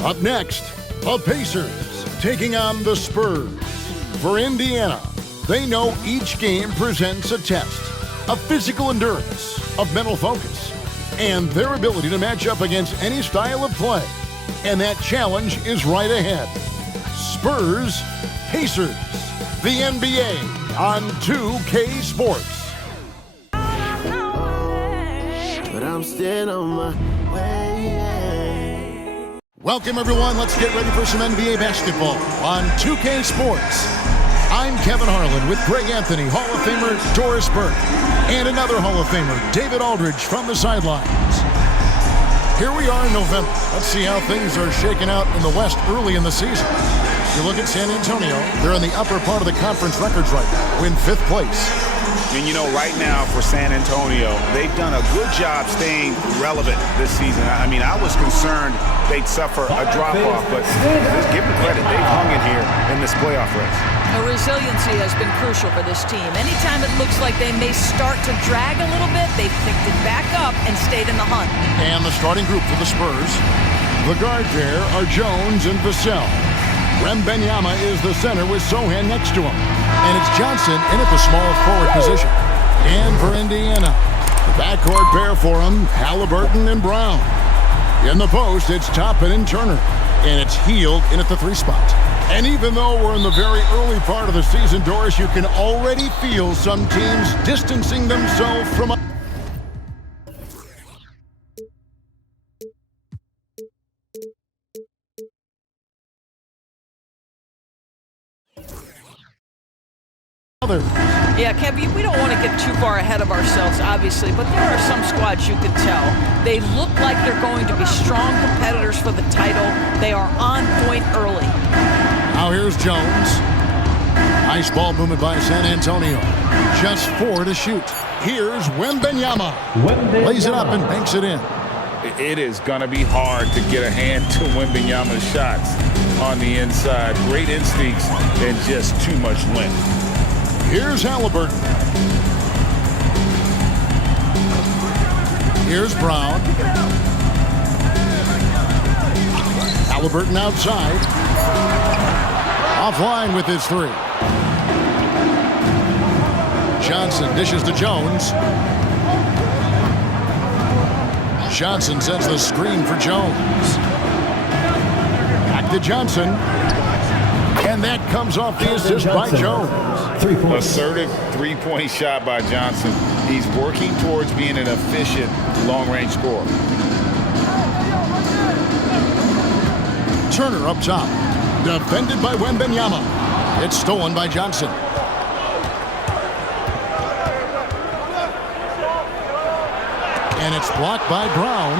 Up next, the Pacers taking on the Spurs. For Indiana, they know each game presents a test of physical endurance, of mental focus, and their ability to match up against any style of play. And that challenge is right ahead. Spurs, Pacers, the NBA on 2K Sports. But I'm still on my way. Welcome, everyone. Let's get ready for some NBA basketball on 2K Sports. I'm Kevin Harlan with Greg Anthony, Hall of Famer Doris Burke, and another Hall of Famer, David Aldridge, from the sidelines. Here we are in November. Let's see how things are shaking out in the West early in the season. You look at San Antonio, they're in the upper part of the conference records right now, in 5th place. And you know, right now for San Antonio, they've done a good job staying relevant this season. I mean, I was concerned they'd suffer a drop-off, but just give them credit. They've hung in here in this playoff race. Resiliency has been crucial for this team. Anytime it looks like they may start to drag a little bit, they've picked it back up and stayed in the hunt. And the starting group for the Spurs. The guard pair are Jones and Vassell. Wembanyama is the center with Sohan next to him. And it's Johnson in at the small forward position. And for Indiana, the backcourt pair for him, Halliburton and Brown. In the post, it's Toppin and Turner. And it's Hield in at the 3 spot. And even though we're in the very early part of the season, Doris, you can already feel some teams distancing themselves from others. Yeah, Kevin, we don't want to get too far ahead of ourselves, obviously, but there are some squads you can tell. They look like they're going to be strong competitors for the title. They are on point early. Now here's Jones. Nice ball movement by San Antonio. Just 4 to shoot. Here's Wembanyama. Lays it up and banks it in. It is going to be hard to get a hand to Wembanyama's shots on the inside. Great instincts and just too much length. Here's Halliburton. Here's Brown. Halliburton outside. Offline with his 3. Johnson dishes to Jones. Johnson sends the screen for Jones. Back to Johnson. And that comes off the assist by Jones. Assertive three-point shot by Johnson. He's working towards being an efficient long-range scorer. Turner up top. Defended by Wembanyama. It's stolen by Johnson. And it's blocked by Brown.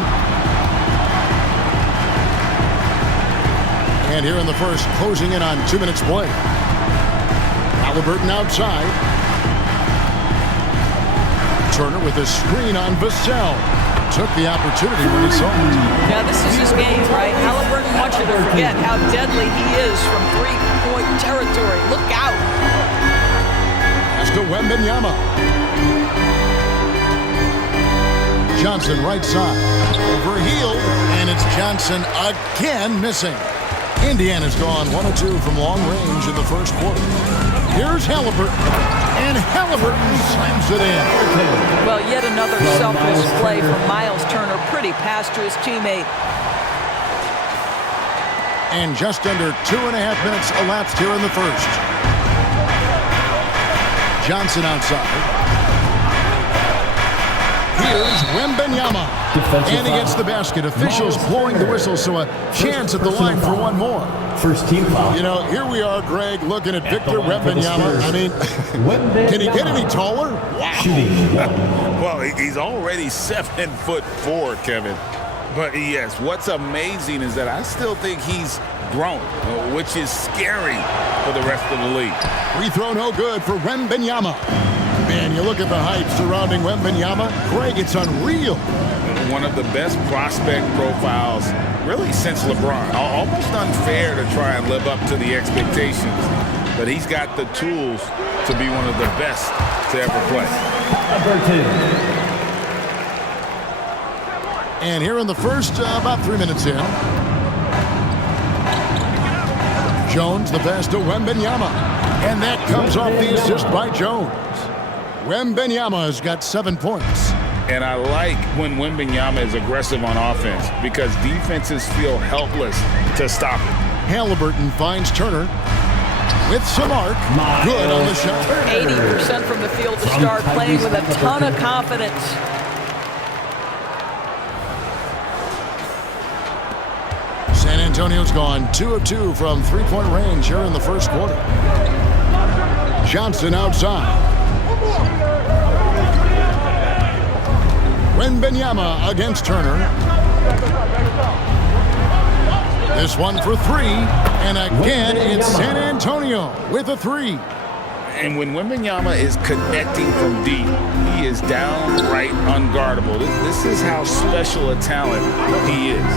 And here in the first, closing in on 2 minutes play. Halliburton outside. Turner with a screen on Vassell. Took the opportunity when he saw it. Yeah, this is his game, right? Halliburton wants you to forget how deadly he is from 3-point territory. Look out. That's to Wembanyama. Johnson right side. Over Hield, and it's Johnson again missing. Indiana's gone 1 of 2 from long range in the first quarter. Here's Halliburton, and Halliburton slams it in. Well, yet another selfless play from Miles Turner. Pretty pass to his teammate. And just under 2.5 minutes elapsed here in the first. Johnson outside. Here's Wembanyama. And he gets the basket. Officials blowing the whistle, so a chance at the line for one more. First team foul. You know, here we are, Greg, looking at Victor Wembanyama. I mean, can he get any taller? Wow. Well, he's already 7'4", Kevin. But yes, what's amazing is that I still think he's grown, which is scary for the rest of the league. Free throw no good for Wembanyama. Man, you look at the hype surrounding Wembanyama. Greg, it's unreal. One of the best prospect profiles really since LeBron. Almost unfair to try and live up to the expectations, but he's got the tools to be one of the best to ever play. And here in the first, about 3 minutes in, Jones, the pass to Wembanyama. And that comes off the assist by Jones. Wembanyama has got 7 points. And I like when Wembanyama is aggressive on offense because defenses feel helpless to stop it. Halliburton finds Turner with some arc. Good on the shot. 80% from the field to start, playing with a ton of confidence. San Antonio's gone 2 of 2 from three-point range here in the first quarter. Johnson outside. Wembanyama against Turner. This one for 3, and again it's San Antonio with a 3. And when Wembanyama is connecting from deep, he is downright unguardable. This is how special a talent he is.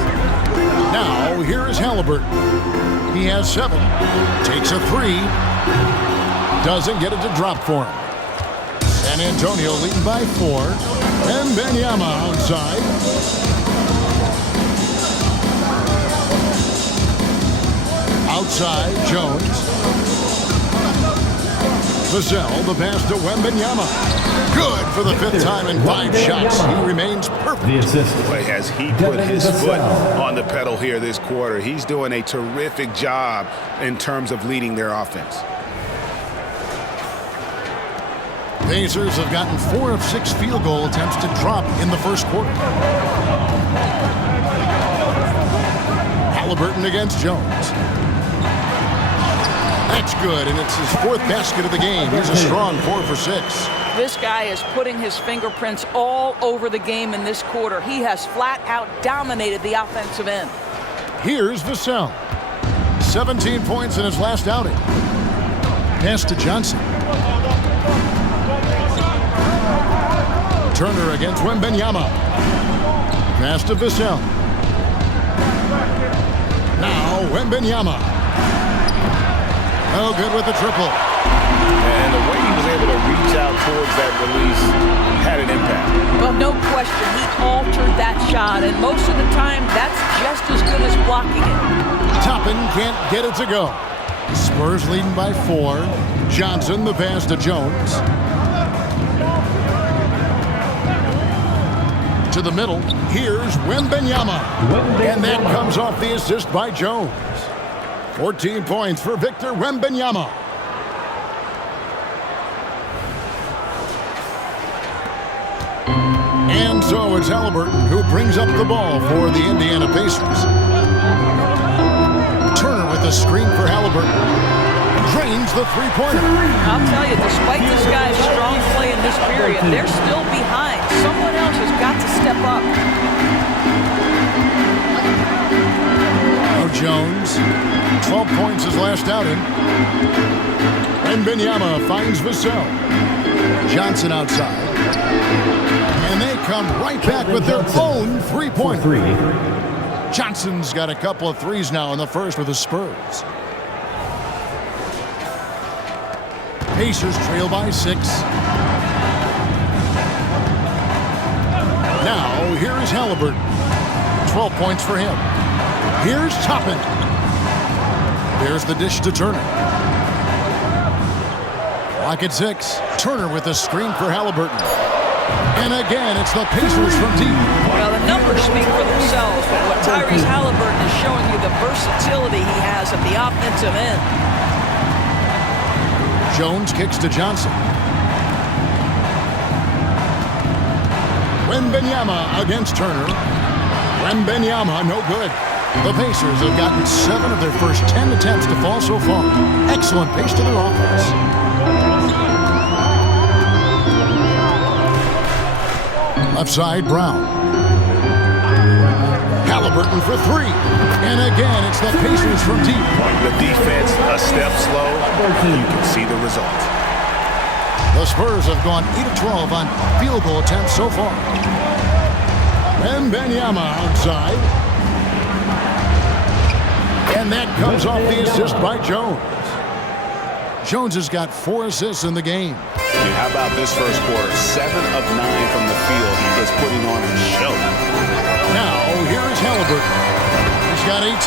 Now here is Halliburton. He has 7, takes a 3, doesn't get it to drop for him. San Antonio leading by 4. Wembanyama outside. Outside, Jones. Vassell, the pass to Wembanyama. Good for the 5th time in 5 shots. He remains perfect. The assist. But as he put his foot on the pedal here this quarter, he's doing a terrific job in terms of leading their offense. Pacers have gotten 4 of 6 field goal attempts to drop in the first quarter. Halliburton against Jones. That's good, and it's his 4th basket of the game. He's a strong 4 for 6. This guy is putting his fingerprints all over the game in this quarter. He has flat out dominated the offensive end. Here's Vassell. 17 points in his last outing. Pass to Johnson. Turner against Wembanyama. Pass to Vassell. Now Wembanyama. Oh, good with the triple. And the way he was able to reach out towards that release had an impact. Well, no question, he altered that shot, and most of the time, that's just as good as blocking it. Toppin can't get it to go. Spurs leading by 4. Johnson, the pass to Jones. To the middle, here's Wembanyama. And that comes off the assist by Jones. 14 points for Victor Wembanyama. And so it's Halliburton who brings up the ball for the Indiana Pacers. Turner with a screen for Halliburton. Drains the three-pointer. I'll tell you, despite this guy's strong play in this period, they're still behind. Someone else has got to step up. Now Jones, 12 points his last outing. Wembanyama finds Vassell. Johnson outside. And they come right back with their own three-pointer. Johnson's got a couple of threes now in the first with the Spurs. Pacers trail by 6. Now, here is Halliburton. 12 points for him. Here's Toppin. There's the dish to Turner. Lock at 6. Turner with a screen for Halliburton. And again, it's the Pacers from deep. Well, the numbers speak for themselves, but what Tyrese Halliburton is showing you the versatility he has at the offensive end. Jones kicks to Johnson. Wembanyama against Turner. Wembanyama, no good. The Pacers have gotten 7 of their first 10 attempts to fall so far. Excellent pace to their offense. Left side, Brown. Halliburton for 3. And again, it's the Pacers from deep. The defense a step slow. You can see the result. The Spurs have gone 8 of 12 on field goal attempts so far. Wembanyama outside. And that comes off the assist by Jones. Jones has got 4 assists in the game. I mean, how about this first quarter? 7 of 9 from the field. He is putting on a show. Now, here is Halliburton. He's He's got 18,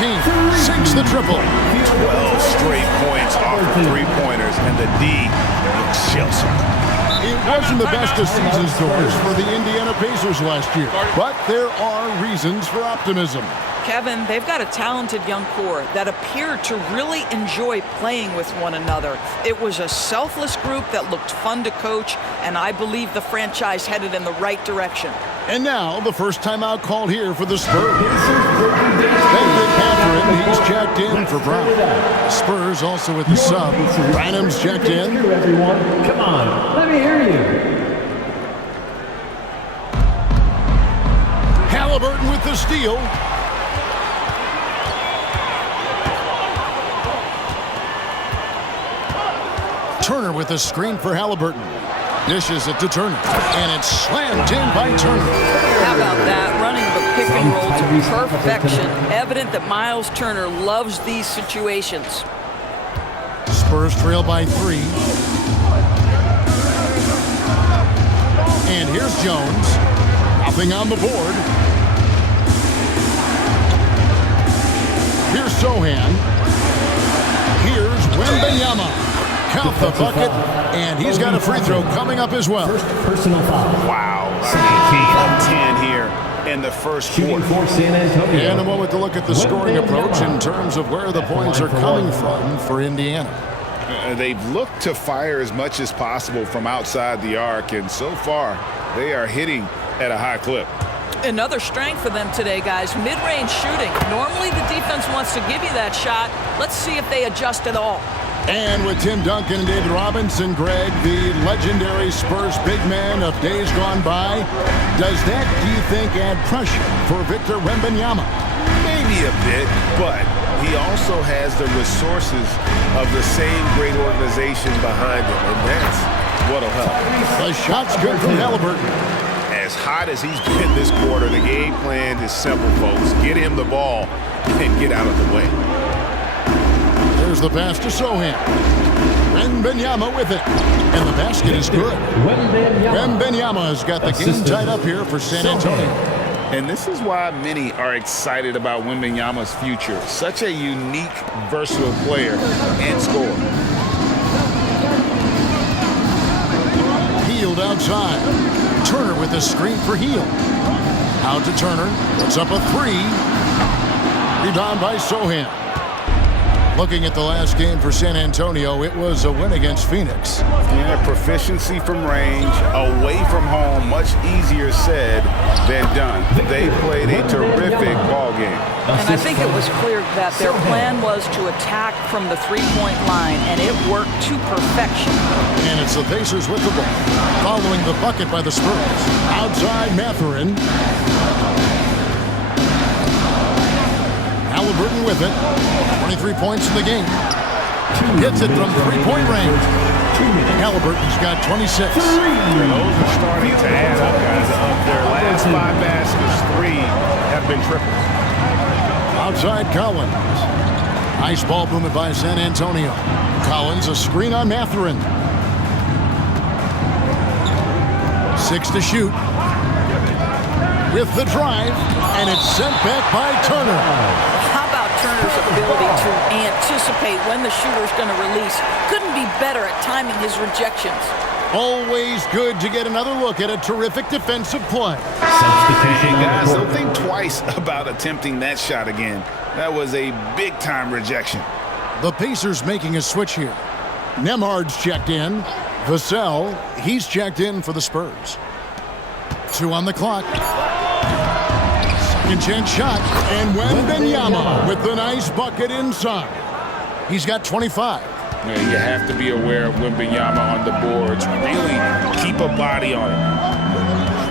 sinks the triple. 12 straight points off of three-pointers, and the D looks shell-shocked. It wasn't the best of season stories for the Indiana Pacers last year, but there are reasons for optimism. Kevin, they've got a talented young core that appeared to really enjoy playing with one another. It was a selfless group that looked fun to coach, and I believe the franchise headed in the right direction. And now, the first timeout called here for the Spurs. David Catherine, he's checked in for Brown. Spurs also with the sub. Branham's checked in. Everyone, come on, let me hear you. Halliburton with the steal. Turner with a screen for Halliburton. Dishes it to Turner, and it's slammed in by Turner. How about that? Running the pick and roll to perfection. Evident that Miles Turner loves these situations. Spurs trail by 3. And here's Jones. Nothing on the board. Here's Sohan. Here's Wembanyama. Count the bucket, and he's got a free throw coming up as well. First personal foul. Wow. 8 of 10 here in the first Shooting quarter. for San Antonio. And a moment to look at the scoring approach in terms of where the points are coming from for Indiana. They've looked to fire as much as possible from outside the arc, and so far, they are hitting at a high clip. Another strength for them today, guys. Mid-range shooting. Normally the defense wants to give you that shot. Let's see if they adjust at all. And with Tim Duncan and David Robinson, Greg, the legendary Spurs big man of days gone by, does that, do you think, add pressure for Victor Wembanyama? Maybe a bit, but he also has the resources of the same great organization behind him, and that's what'll help. The shot's good from Halliburton. As hot as he's been this quarter, the game plan is simple, folks. Get him the ball and get out of the way. There's the pass to Sohan. Wembanyama with it. And the basket is good. Wembanyama's got the game tied up here for San Antonio. And this is why many are excited about Wembanyama's future. Such a unique, versatile player and scorer. Hield outside. Turner with a screen for Hield. Out to Turner. Puts up a 3. Rebound by Sohan. Looking at the last game for San Antonio, it was a win against Phoenix. Yeah, proficiency from range, away from home, much easier said than done. They played a terrific ball game. And I think it was clear that their plan was to attack from the three-point line, and it worked to perfection. And it's the Pacers with the ball, following the bucket by the Spurs. Outside Mathurin. Halliburton with it. 23 points in the game. Hits it from three-point range. Halliburton's got 26. Those are starting to add up, guys. Of their last 5 baskets, 3 have been triples. Outside Collins. Nice ball movement by San Antonio. Collins, a screen on Mathurin. 6 to shoot. With the drive, and it's sent back by Turner. How about Turner's ability to anticipate when the shooter's going to release? Couldn't be better at timing his rejections. Always good to get another look at a terrific defensive play. Hey, guys, don't think twice about attempting that shot again. That was a big-time rejection. The Pacers making a switch here. Nemhard's checked in. Vassell, he's checked in for the Spurs. 2 on the clock. Second chance shot. And Wembanyama with the nice bucket inside. He's got 25. Yeah, you have to be aware of Wembanyama on the boards. Really keep a body on him.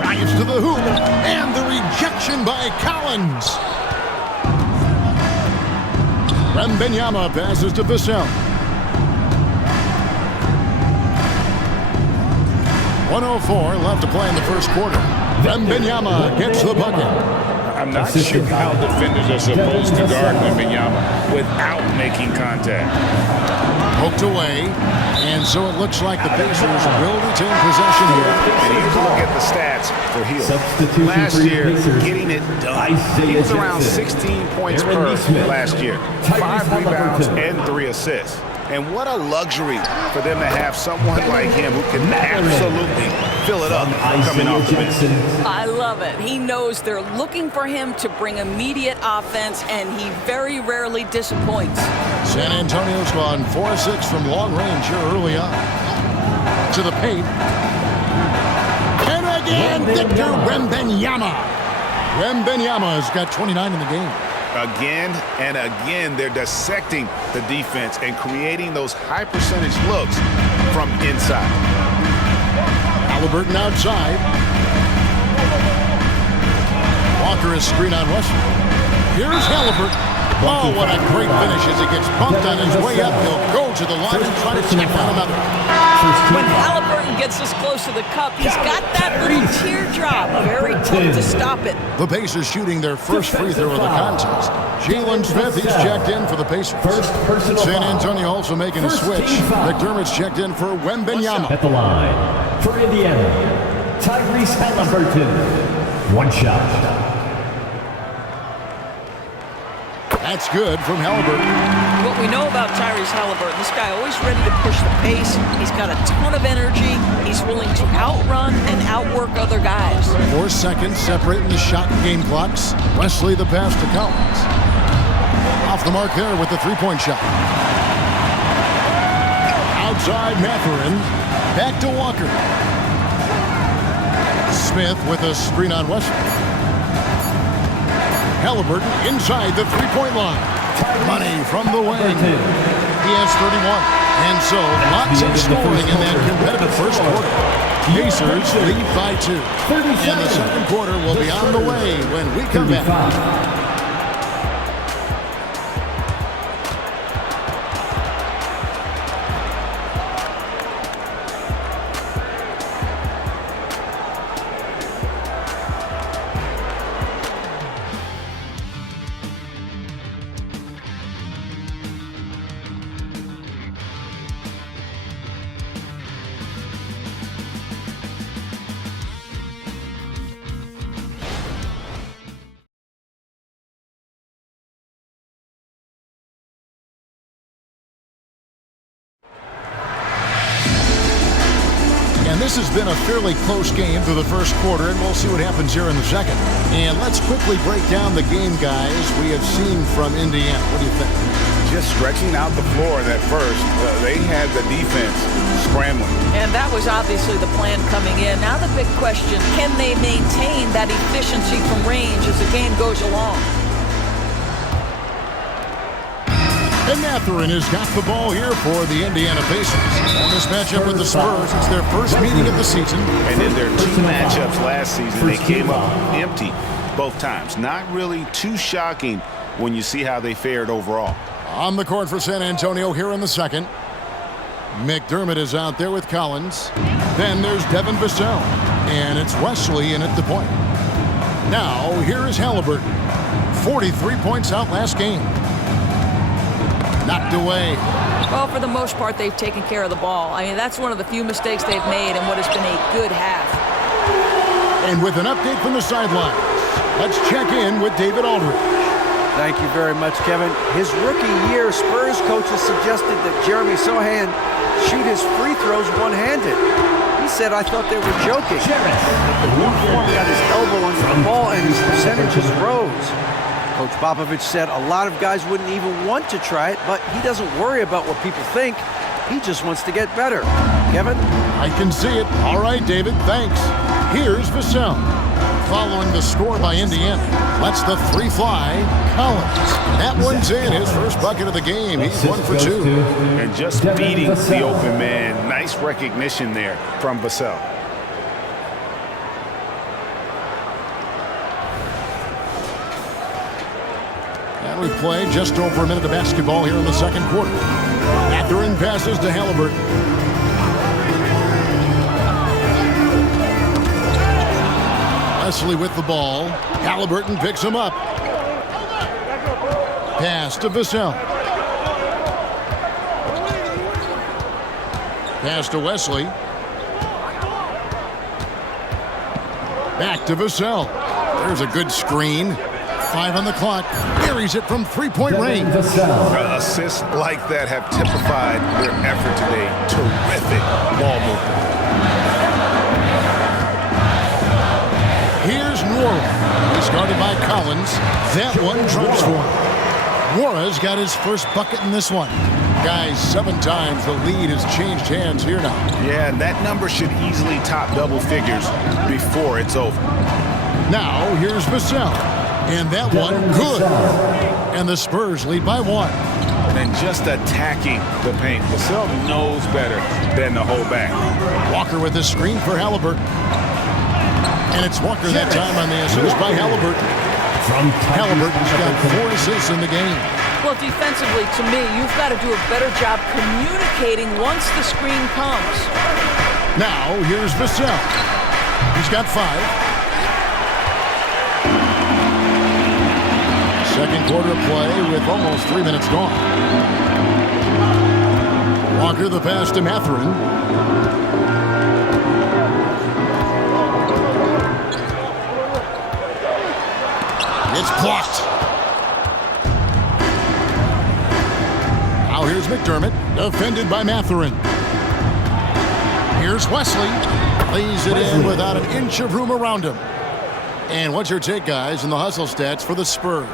Drives to the hoop. And the rejection by Collins. Wembanyama passes to Vassell. 1:04 left to play in the first quarter. Wembanyama gets the bucket. I'm not sure how defenders are supposed to guard Wembanyama without making contact. Poked away. And so it looks like the Pacers will retain possession here. And here's a look at the stats for Hill. Substitution Last for year, Pacers. getting it done. He was around 16 points per last year. 5 rebounds and 3 assists. And what a luxury for them to have someone like him who can absolutely fill it up coming off the bench. I love it. He knows they're looking for him to bring immediate offense, and he very rarely disappoints. San Antonio's gone 4-6 from long range here early on. To the paint. And again, Victor Wembanyama. Wembanyama has got 29 in the game. Again and again, they're dissecting the defense and creating those high percentage looks from inside. Halliburton outside. Walker is screen on Westbrook. Here's Halliburton. Oh, what a great finish as he gets bumped on his way up. He'll go to the line and try to check on another. When Halliburton gets this close to the cup, he's got that little teardrop. Very tough to stop it. The Pacers shooting their first free throw of the contest. Jalen Smith, he's checked in for the Pacers. San Antonio also making a switch. McDermott's checked in for Wembanyama. At the line for Indiana, Tyrese Halliburton. One shot. That's good from Halliburton. What we know about Tyrese Halliburton, this guy always ready to push the pace. He's got a ton of energy. He's willing to outrun and outwork other guys. 4 seconds separating the shot and game clocks. Wesley the pass to Collins. Off the mark there with the three-point shot. Outside Mathurin. Back to Walker. Smith with a screen on Westbrook. Halliburton inside the three-point line. Money from the wing. He has 31. And so lots of scoring in that competitive first quarter. Pacers lead by 2. And the second quarter will be on the way when we come back. And this has been a fairly close game through the first quarter, and we'll see what happens here in the second. And let's quickly break down the game, guys, we have seen from Indiana. What do you think? Just stretching out the floor in that first. They had the defense scrambling. And that was obviously the plan coming in. Now the big question, can they maintain that efficiency from range as the game goes along? And Mathurin has got the ball here for the Indiana Pacers. And this matchup with the Spurs, it's their first meeting of the season. And in their 2 matchups last season, they came up empty both times. Not really too shocking when you see how they fared overall. On the court for San Antonio here in the second. McDermott is out there with Collins. Then there's Devin Vassell. And it's Wesley in at the point. Now, here is Halliburton. 43 points out last game. Knocked away. Well, for the most part, they've taken care of the ball. I mean, that's one of the few mistakes they've made in what has been a good half. And with an update from the sidelines, let's check in with David Aldridge. Thank you very much, Kevin. His rookie year, Spurs coaches suggested that Jeremy Sohan shoot his free throws one-handed. He said, I thought they were joking. The new form got his elbow under the ball and his percentages rose. Coach Popovich said a lot of guys wouldn't even want to try it, but he doesn't worry about what people think. He just wants to get better. Kevin? I can see it. All right, David, thanks. Here's Vassell. Following the score by Indiana, lets the three fly. Collins. That one's in. His first bucket of the game. He's 1 for 2. And just beating the open man. Nice recognition there from Vassell. And we play just over a minute of basketball here in the second quarter. Mathurin passes to Halliburton. Wesley with the ball. Halliburton picks him up. Pass to Vassell. Pass to Wesley. Back to Vassell. There's a good screen. 5 on the clock. Buries it from three-point range. Assists like that have typified their effort today. Terrific ball movement. Here's Norwell. He's guarded by Collins. That one drops for him. Juarez got his first bucket in this one. Guys, 7 times the lead has changed hands here now. Yeah, and that number should easily top double figures before it's over. Now, here's Vassell. And that one, good. And the Spurs lead by 1. And just attacking the paint. Vassell knows better than to hold back. Walker with the screen for Halliburton. And it's Walker that time on the assist by Halliburton. Halliburton's got 4 assists in the game. Well, defensively, to me, you've got to do a better job communicating once the screen comes. Now, here's Vassell. He's got 5. Second quarter of play with almost 3 minutes gone. Walker the pass to Mathurin. It's blocked. Now here's McDermott, defended by Mathurin. Here's Wesley. Lays it in without an inch of room around him. And what's your take, guys, in the hustle stats for the Spurs?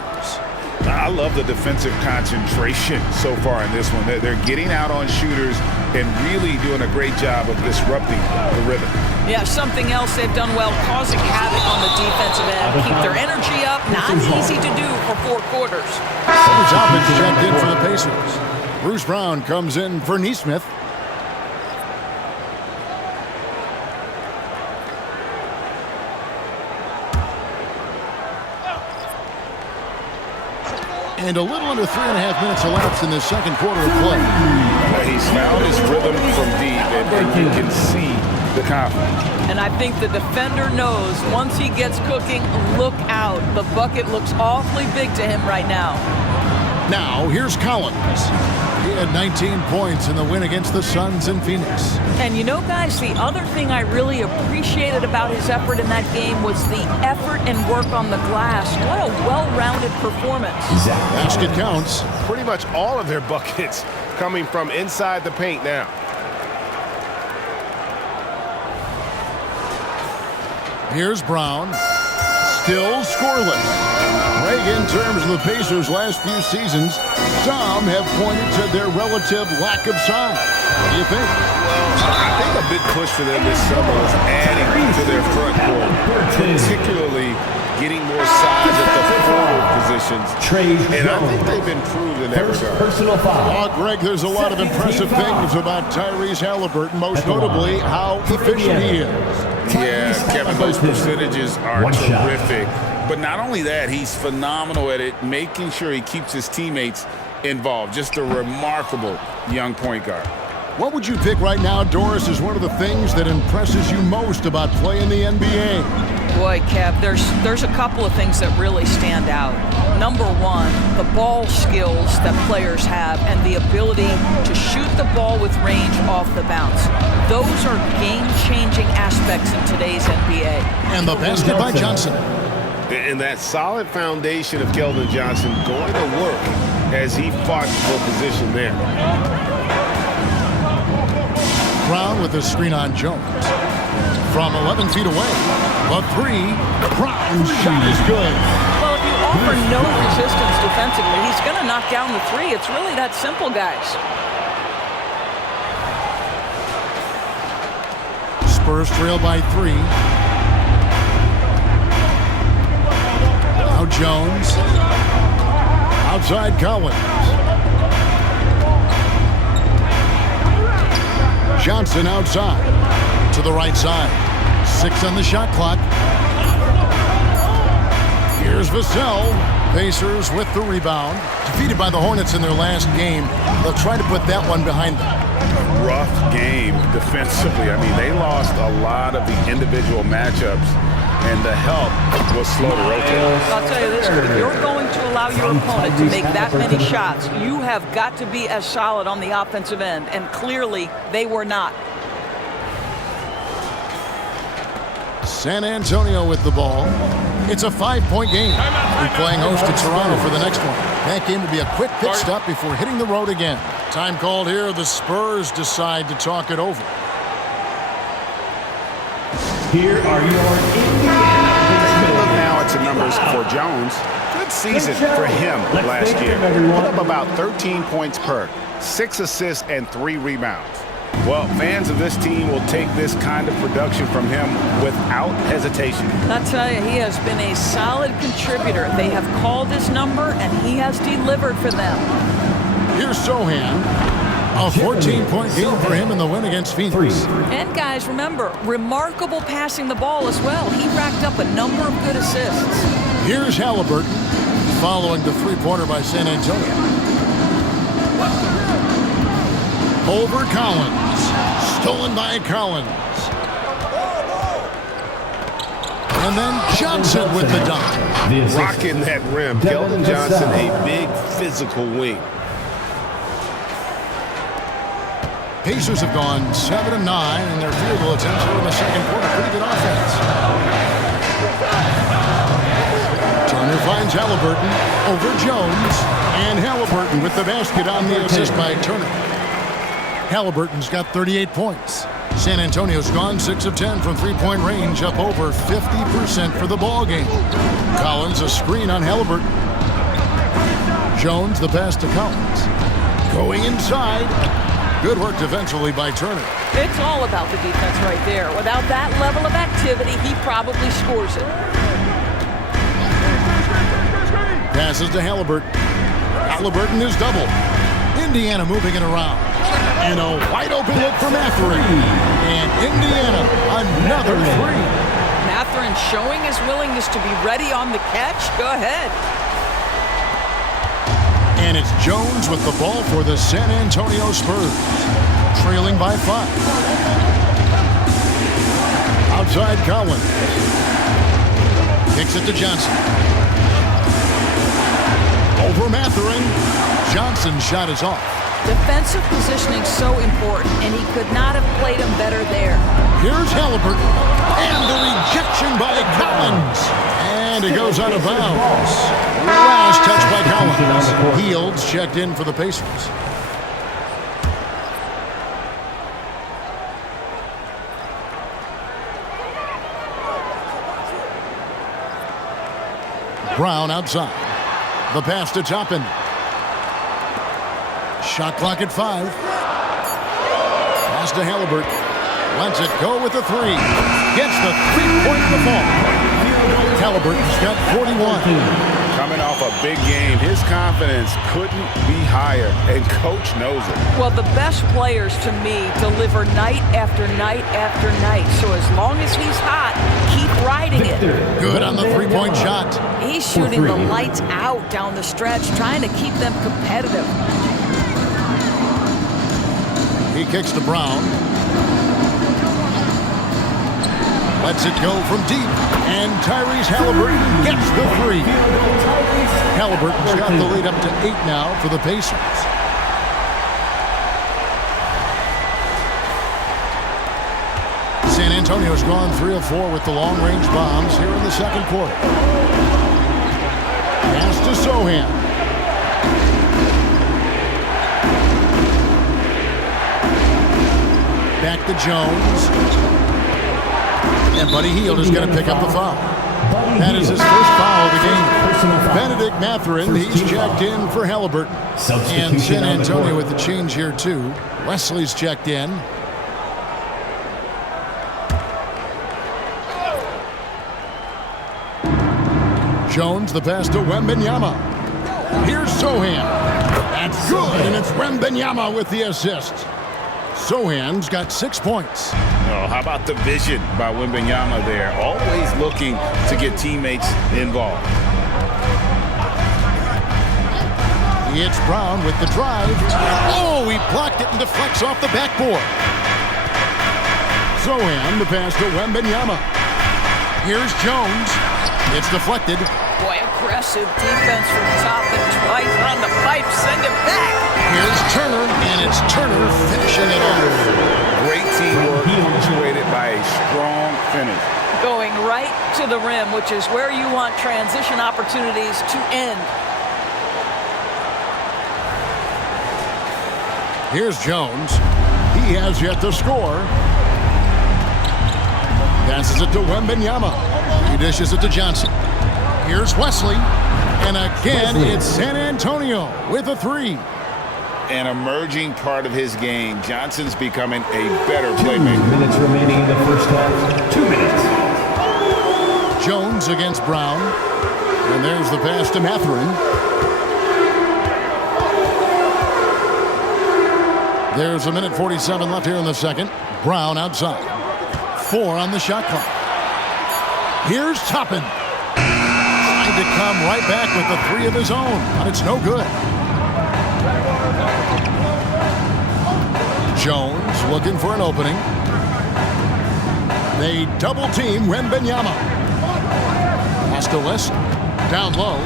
I love the defensive concentration so far in this one. They're getting out on shooters and really doing a great job of disrupting the rhythm. Yeah, something else they've done well, causing havoc on the defensive end. Keep their energy up. Not easy to do for 4 quarters. Toppin's checked in for the Pacers. Bruce Brown comes in for Neesmith. And a little under 3.5 minutes elapsed in the second quarter of play. He's found his rhythm from deep, and you can see the confidence. And I think the defender knows once he gets cooking, look out. The bucket looks awfully big to him right now. Now, here's Collins. He had 19 points in the win against the Suns in Phoenix. And you know, guys, the other thing I really appreciated about his effort in that game was the effort and work on the glass. What a well-rounded performance. Basket counts. Pretty much all of their buckets coming from inside the paint now. Here's Brown. Still scoreless. Greg, in terms of the Pacers' last few seasons, some have pointed to their relative lack of size. What do you think? Well, I think a big push for them this summer was adding to their front court, particularly getting more size at the forward positions. And I think they've improved in that regard. Personal foul. Oh, Greg, there's a lot of impressive things about Tyrese Halliburton, most notably how efficient he is. Yeah, Kevin, those percentages are terrific. But not only that, he's phenomenal at it, making sure he keeps his teammates involved. Just a remarkable young point guard. What would you pick right now, Doris, is one of the things that impresses you most about playing the NBA? Boy, Kev, there's a couple of things that really stand out. Number one, the ball skills that players have and the ability to shoot the ball with range off the bounce. Those are game-changing aspects in today's NBA. And the basket by Johnson. And that solid foundation of Keldon Johnson going to work as he fought for position there. Brown with the screen on Jones. From 11 feet away, a 3. Brown's shot is good. Well, if you offer no resistance defensively, he's going to knock down the 3. It's really that simple, guys. Spurs trail by 3. Now Jones. Outside Collins. Johnson outside. To the right side. 6 on the shot clock. Here's Vassell. Pacers with the rebound. Defeated by the Hornets in their last game. They'll try to put that one behind them. A rough game defensively. I mean, they lost a lot of the individual matchups, and the help was slow to rotate. I'll tell you this, if you're going to allow your opponent to make that many shots, you have got to be as solid on the offensive end, and clearly they were not. San Antonio with the ball. It's a 5-point game. We're playing host to Toronto for the next one. That game will be a quick pit stop before hitting the road again. Time called here. The Spurs decide to talk it over. Here are your Indiana. Look now at the numbers for Jones. Good season for him last year. Put up about 13 points per, 6 assists, and 3 rebounds. Well, fans of this team will take this kind of production from him without hesitation. I'll tell you, he has been a solid contributor. They have called his number, and he has delivered for them. Here's Sohan. A 14-point game for him in the win against Phoenix. And guys, remember, remarkable passing the ball as well. He racked up a number of good assists. Here's Halliburton following the three-pointer by San Antonio. Over Collins. Stolen by Collins. And then Johnson with the dunk. Rocking that rim. Keldon Johnson, a big physical wing. Pacers have gone 7-9 in their field goal attempts here in the second quarter. Pretty good offense. Turner finds Halliburton over Jones. And Halliburton with the basket on the assist by Turner. Halliburton's got 38 points. San Antonio's gone 6 of 10 from three-point range, up over 50% for the ball game. Collins a screen on Halliburton. Jones the pass to Collins. Going inside. Good work defensively by Turner. It's all about the defense right there. Without that level of activity, he probably scores it. Passes to Halliburton. Halliburton is double. Indiana moving it around. And a wide open look for Mathurin. And Indiana, another three. Mathurin showing his willingness to be ready on the catch. Go ahead. And it's Jones with the ball for the San Antonio Spurs. Trailing by 5. Outside Collins. Kicks it to Johnson. Over Mathurin. Johnson's shot is off. Defensive positioning so important, and he could not have played him better there. Here's Halliburton. And the rejection by Collins. And it goes out of bounds. Last touch by Collins. Heald's checked in for the Pacers. Brown outside. The pass to Toppin. Shot clock at 5. Pass to Halliburton. Lets it go with the 3. Gets the 3-point in the fall. Halliburton's got 41. Coming off a big game, his confidence couldn't be higher, and coach knows it. Well, the best players to me deliver night after night after night. So as long as he's hot, keep riding it. Good on the 3-point shot. He's shooting the lights out down the stretch, trying to keep them competitive. He kicks to Brown. Lets it go from deep. And Tyrese Halliburton gets the 3. Halliburton's got the lead up to 8 now for the Pacers. San Antonio's gone 3 of 4 with the long-range bombs here in the second quarter. Pass to Sohan. Back to Jones. And Buddy Hield is going to pick up the foul. That is his first foul of the game. Benedict Mathurin, he's checked in for Halliburton. And San Antonio with the change here too. Wesley's checked in. Jones, the pass to Wembanyama. Here's Sohan. That's good, and it's Wembanyama with the assist. Sohan's got 6 points. Oh, how about the vision by Wembanyama there? Always looking to get teammates involved. It's Brown with the drive. Oh, he blocked it and deflects off the backboard. Sohan, the pass to Wembanyama. Here's Jones. It's deflected. Boy, aggressive defense from top and twice on the pipe. Send it back. Here's Turner, and it's Turner finishing it off. Great teamwork punctuated by a strong finish. Going right to the rim, which is where you want transition opportunities to end. Here's Jones. He has yet to score. Passes it to Wembanyama. He dishes it to Johnson. Here's Wesley. And again, it's San Antonio with a three. An emerging part of his game. Johnson's becoming a better playmaker. 2 minutes remaining in the first half. 2 minutes. Jones against Brown. And there's the pass to Mathurin. There's a minute 47 left here in the second. Brown outside. 4 on the shot clock. Here's Toppin. Trying to come right back with the 3 of his own, but it's no good. Jones looking for an opening. They double team Wembanyama. Pass to West. Down low.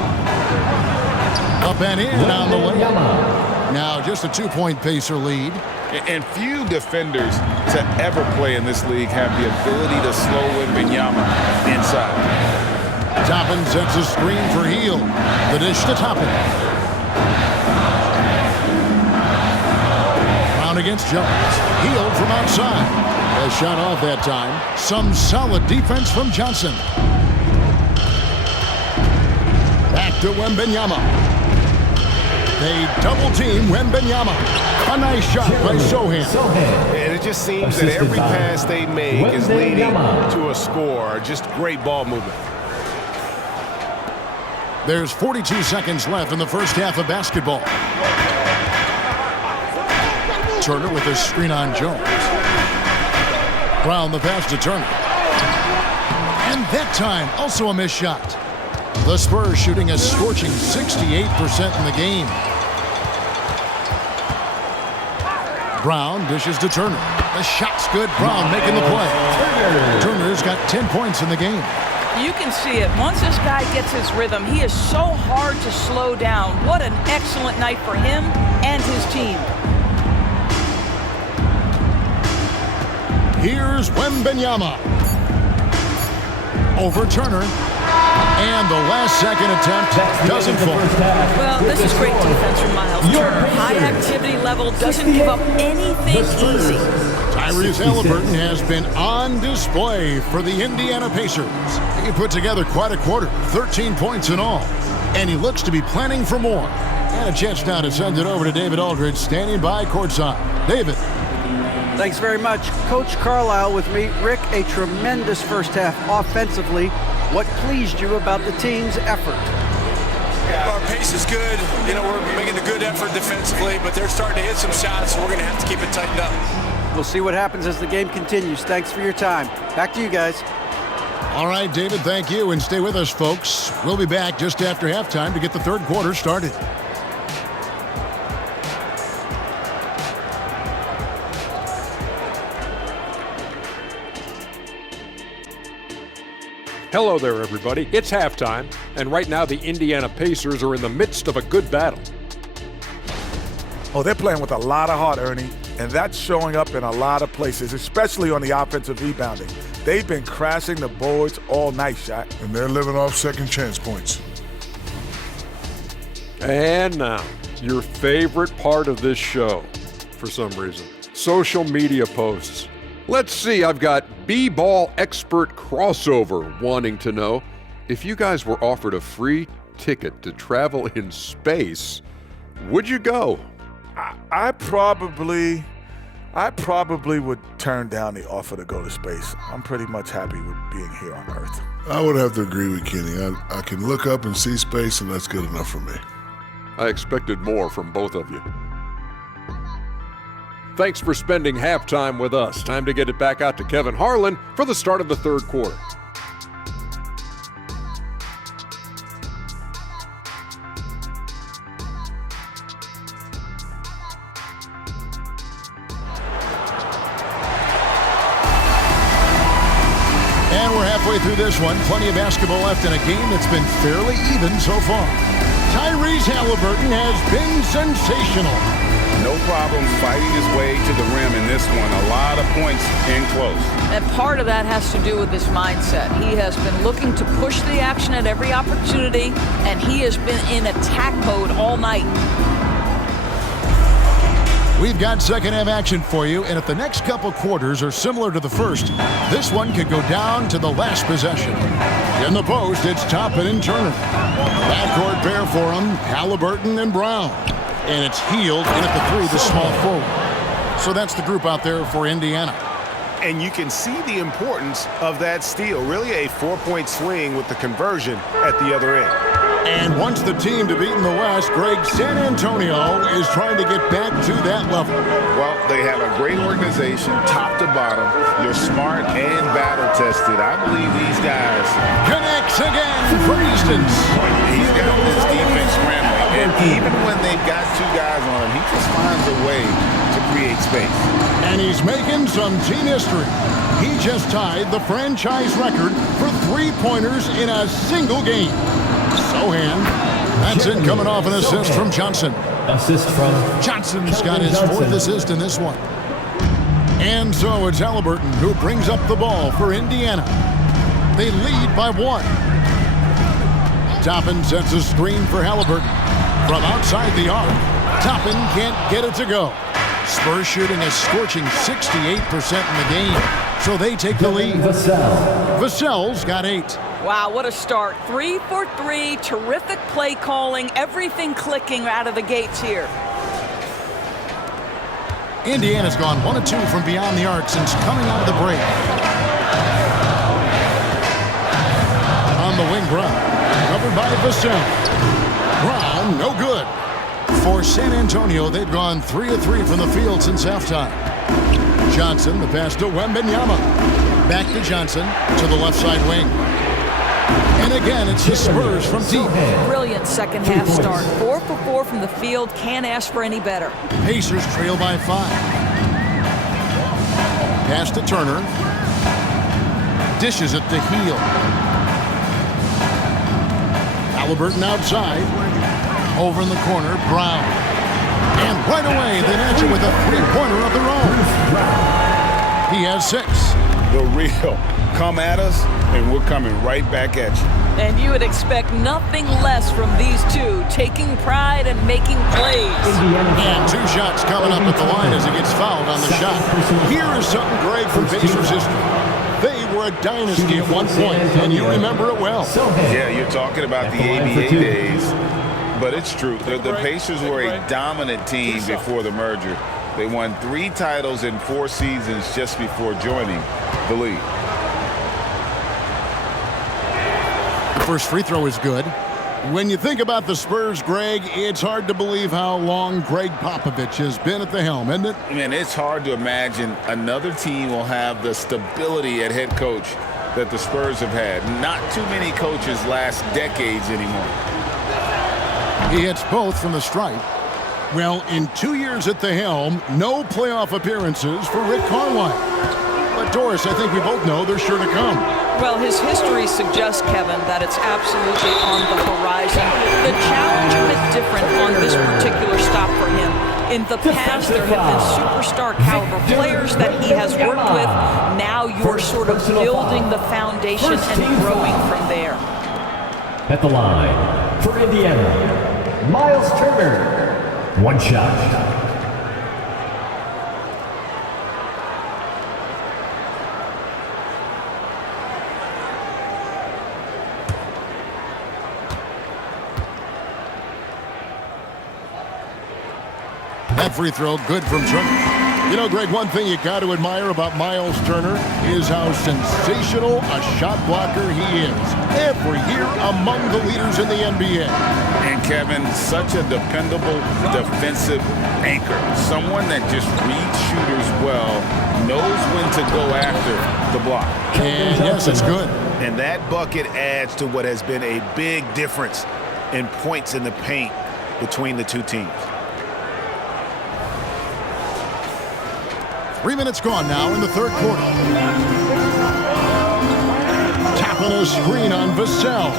Up and in on the way. Now just a 2-point Pacer lead. And few defenders to ever play in this league have the ability to slow Wembanyama inside. Toppin sets a screen for Heel. The dish to Toppin. Brown against Jones. Heel from outside. A shot off that time. Some solid defense from Johnson. Back to Wembanyama. They double team Wembanyama. A nice shot by Sohan. And it just seems that every pass they make is leading to a score. Just great ball movement. There's 42 seconds left in the first half of basketball. Turner with a screen on Jones. Brown the pass to Turner. And that time, also a missed shot. The Spurs shooting a scorching 68% in the game. Brown dishes to Turner. The shot's good. Brown making the play. Turner's got 10 points in the game. You can see it. Once this guy gets his rhythm, he is so hard to slow down. What an excellent night for him and his team. Here's Wembanyama. Over Turner. And the last second attempt doesn't fall. Well, this is great defense from Miles Turner. High activity level, doesn't give up anything easy. Tyrese Halliburton has been on display for the Indiana Pacers. He put together quite a quarter, 13 points in all. And he looks to be planning for more. And a chance now to send it over to David Aldridge, standing by courtside. David. Thanks very much. Coach Carlisle with me. Rick, a tremendous first half offensively. What pleased you about the team's effort? Our pace is good. You know, we're making a good effort defensively, but they're starting to hit some shots, so we're going to have to keep it tightened up. We'll see what happens as the game continues. Thanks for your time. Back to you guys. All right, David, thank you. And stay with us, folks. We'll be back just after halftime to get the third quarter started. Hello there, everybody. It's halftime, and right now the Indiana Pacers are in the midst of a good battle. Oh, they're playing with a lot of heart, Ernie, and that's showing up in a lot of places, especially on the offensive rebounding. They've been crashing the boards all night, Shaq. And they're living off second chance points. And now, your favorite part of this show, for some reason, social media posts. Let's see, I've got B-Ball Expert Crossover wanting to know if you guys were offered a free ticket to travel in space, would you go? I probably would turn down the offer to go to space. I'm pretty much happy with being here on Earth. I would have to agree with Kenny. I can look up and see space, and that's good enough for me. I expected more from both of you. Thanks for spending halftime with us. Time to get it back out to Kevin Harlan for the start of the third quarter. And we're halfway through this one. Plenty of basketball left in a game that's been fairly even so far. Tyrese Halliburton has been sensational. No problem fighting his way to the rim in this one. A lot of points in close. And part of that has to do with his mindset. He has been looking to push the action at every opportunity, and he has been in attack mode all night. We've got second half action for you, and if the next couple quarters are similar to the first, this one could go down to the last possession. In the post, it's Toppin and Turner. Backcourt pair for them, Halliburton and Brown. And it's Healed in at the three, the small forward. So that's the group out there for Indiana. And you can see the importance of that steal. Really a 4-point swing with the conversion at the other end. And once the team to beat in the West, Greg, San Antonio is trying to get back to that level. Well, they have a great organization, top to bottom. They're smart and battle-tested. I believe these guys... Connects again for Easton. He's got this defense scrambling. And even when they've got two guys on him, he just finds a way to create space. And he's making some team history. He just tied the franchise record for three-pointers in a single game. Sohan, that's it, coming off an assist from Johnson. Assist from Johnson's got his fourth assist in this one. And so it's Halliburton who brings up the ball for Indiana. They lead by one. Toppin sets a screen for Halliburton. From outside the arc, Toppin can't get it to go. Spurs shooting a scorching 68% in the game, so they take the lead. Vassell's got 8. Wow, what a start. 3 for 3, terrific play calling, everything clicking out of the gates here. Indiana's gone 1 of 2 from beyond the arc since coming out of the break. On the wing, Brown, covered by Vassell. Brown, no good. For San Antonio, they've gone 3 of 3 from the field since halftime. Johnson, the pass to Wembanyama. Back to Johnson, to the left side wing. And again, it's the Spurs from deep. Brilliant second half start. 4 for 4 from the field. Can't ask for any better. Pacers trail by 5. Pass to Turner. Dishes it to Heal. Halliburton outside. Over in the corner, Brown. And right away, they answer with a three-pointer of their own. He has 6. The real. Come at us, and we're coming right back at you. And you would expect nothing less from these two, taking pride and making plays. And 2 shots coming up at the line as he gets fouled on the shot. Here is something great from Pacers history. They were a dynasty at one point, and you remember it well. Yeah, you're talking about the ABA days, but it's true. The Pacers were a dominant team before the merger. They won 3 titles in 4 seasons just before joining the league. First free throw is good. When you think about the Spurs, Greg, it's hard to believe how long Greg Popovich has been at the helm, isn't it? Man, it's hard to imagine another team will have the stability at head coach that the Spurs have had. Not too many coaches last decades anymore. He hits both from the stripe. Well, in 2 years at the helm, no playoff appearances for Rick Carlisle. But Doris, I think we both know they're sure to come. Well, his history suggests, Kevin, that it's absolutely on the horizon. The challenge a bit different on this particular stop for him. In the past, there have been superstar caliber players that he has worked with. Now you're sort of building the foundation and growing from there. At the line for Indiana, Miles Turner. 1 shot. That free throw, good from Turner. You know, Greg, one thing you got to admire about Miles Turner is how sensational a shot blocker he is. Every year among the leaders in the NBA. And Kevin, such a dependable defensive anchor. Someone that just reads shooters well, knows when to go after the block. And yes, it's good. And that bucket adds to what has been a big difference in points in the paint between the two teams. 3 minutes gone now in the third quarter. Tap and a screen on Vassell.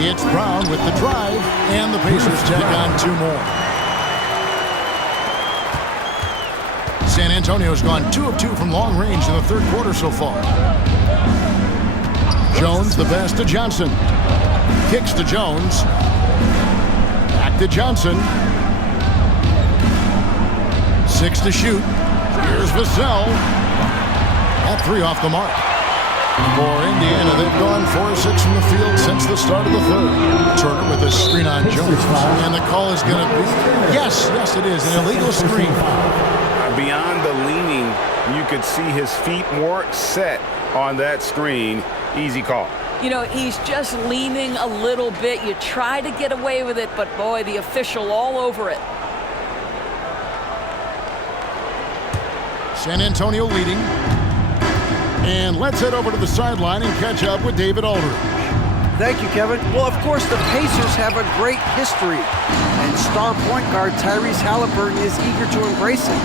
It's Brown with the drive, and the Pacers tack on 2 more. San Antonio's gone 2 of 2 from long range in the third quarter so far. Jones, the pass to Johnson. Kicks to Jones. Back to Johnson. 6 to shoot. Here's Vassell. At 3 off the mark. For Indiana, they've gone 4 of 6 from the field since the start of the third. Turner with a screen on Jones. And the call is going to be, yes, it is, an illegal screen. Beyond the leaning, you could see his feet more set on that screen. Easy call. You know, he's just leaning a little bit. You try to get away with it, but boy, the official all over it. San Antonio leading. And let's head over to the sideline and catch up with David Aldridge. Thank you, Kevin. Well, of course, the Pacers have a great history, and star point guard Tyrese Halliburton is eager to embrace it.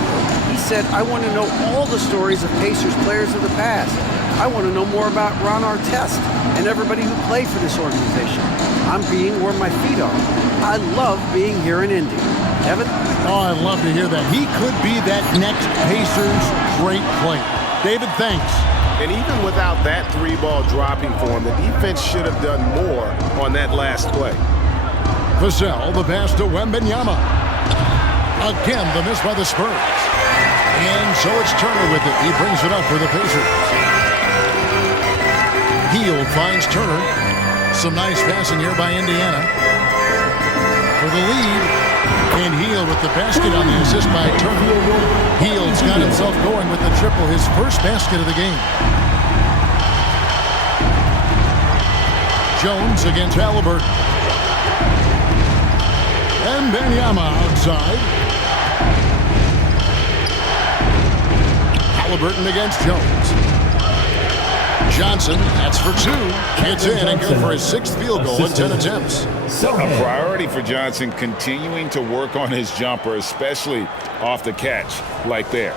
He said, I want to know all the stories of Pacers players of the past. I want to know more about Ron Artest and everybody who played for this organization. I'm being where my feet are. I love being here in Indy. Kevin? Oh, I'd love to hear that. He could be that next Pacers great player. David, thanks. And even without that 3-ball dropping for him, the defense should have done more on that last play. Vassell, the pass to Wembanyama. Again, the miss by the Spurs. And so it's Turner with it. He brings it up for the Pacers. Hield finds Turner. Some nice passing here by Indiana. For the lead. And Hield with the basket on the assist by Turner. Hield's got himself going with the triple, his first basket of the game. Jones against Halliburton. And Wembanyama outside. Halliburton against Jones. Johnson, that's for 2. Gets in and good for his 6th field goal in 10 attempts. A priority for Johnson, continuing to work on his jumper, especially off the catch like there.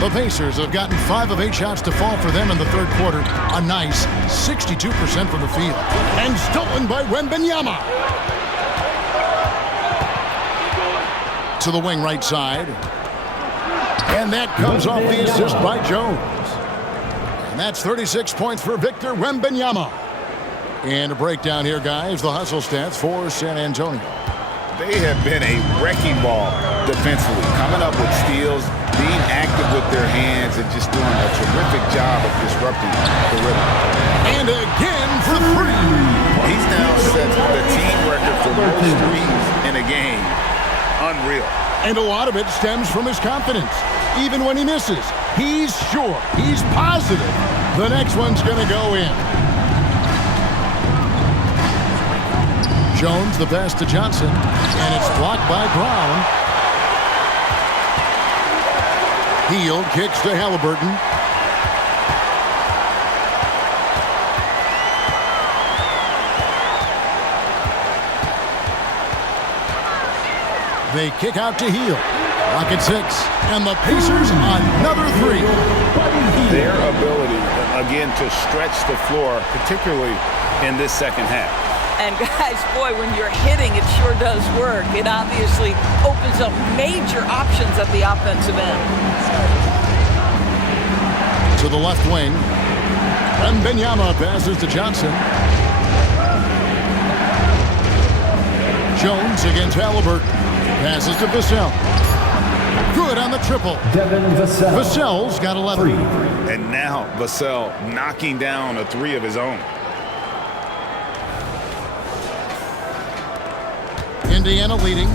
The Pacers have gotten 5 of 8 shots to fall for them in the third quarter. A nice 62% from the field. And stolen by Wembanyama. To the wing right side. And that comes off the assist by Jones. And that's 36 points for Victor Wembanyama. And a breakdown here, guys. The hustle stats for San Antonio. They have been a wrecking ball defensively, coming up with steals, being active with their hands, and just doing a terrific job of disrupting the rhythm. And again for 3. He's now set the team record for most threes in a game. Unreal. And a lot of it stems from his confidence. Even when he misses, he's sure, he's positive the next one's going to go in. Jones, the pass to Johnson, and it's blocked by Brown. Hield kicks to Halliburton. They kick out to Hield. Rocket 6, and the Pacers another 3. Their ability, again, to stretch the floor, particularly in this second half. And guys, boy, when you're hitting, it sure does work. It obviously opens up major options at the offensive end. To the left wing. And Wembanyama passes to Johnson. Jones against Halliburton. Passes to Vassell. Good on the triple. Devin Vassell. Vassell's got 11. And now Vassell knocking down a 3 of his own. Indiana leading.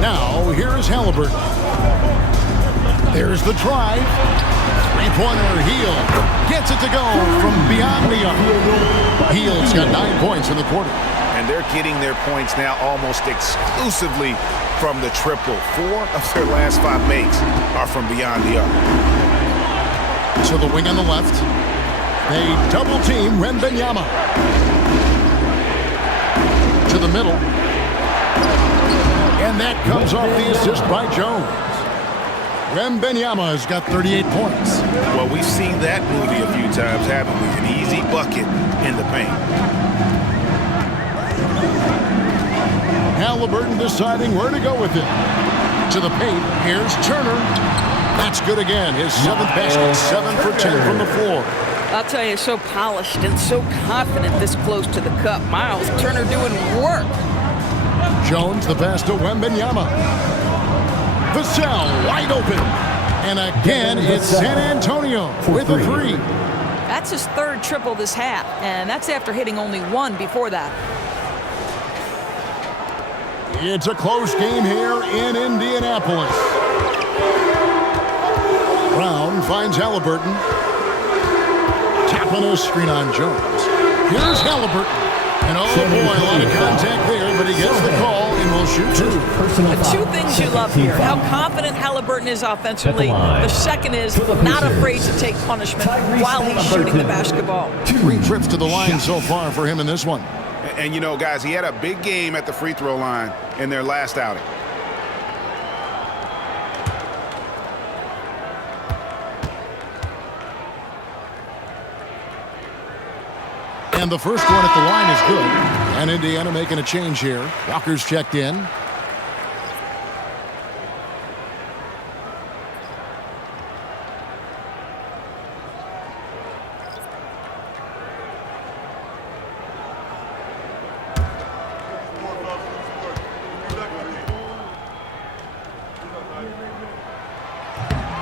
Now, here is Halliburton. There's the drive. Three-pointer, Hield. Gets it to go from beyond the arc. Hield's got 9 points in the quarter. And they're getting their points now almost exclusively from the triple. 4 of their last 5 makes are from beyond the arc. To the wing on the left. They double-team Wembanyama. To the middle. And that comes off the assist by Jones. Wembanyama has got 38 points. Well, we've seen that movie a few times, haven't we? An easy bucket in the paint. Halliburton deciding where to go with it. To the paint. Here's Turner. That's good again. His 7th basket, 7 for 10 from the floor. I'll tell you, so polished and so confident this close to the cup. Miles Turner doing work. Jones, the pass to Wembanyama. Vassell wide open. And again, it's San Antonio with a 3. That's his 3rd triple this half, and that's after hitting only 1 before that. It's a close game here in Indianapolis. Brown finds Halliburton. Tapping a screen on Jones. Here's Halliburton. And oh boy, a lot of contact there, but he gets the call and will shoot 2. The 2 things you love here, how confident Halliburton is offensively. The second is not afraid to take punishment while he's shooting the basketball. 3 trips to the line so far for him in this one. And you know, guys, he had a big game at the free throw line in their last outing. And the first one at the line is good. And Indiana making a change here. Walker's checked in.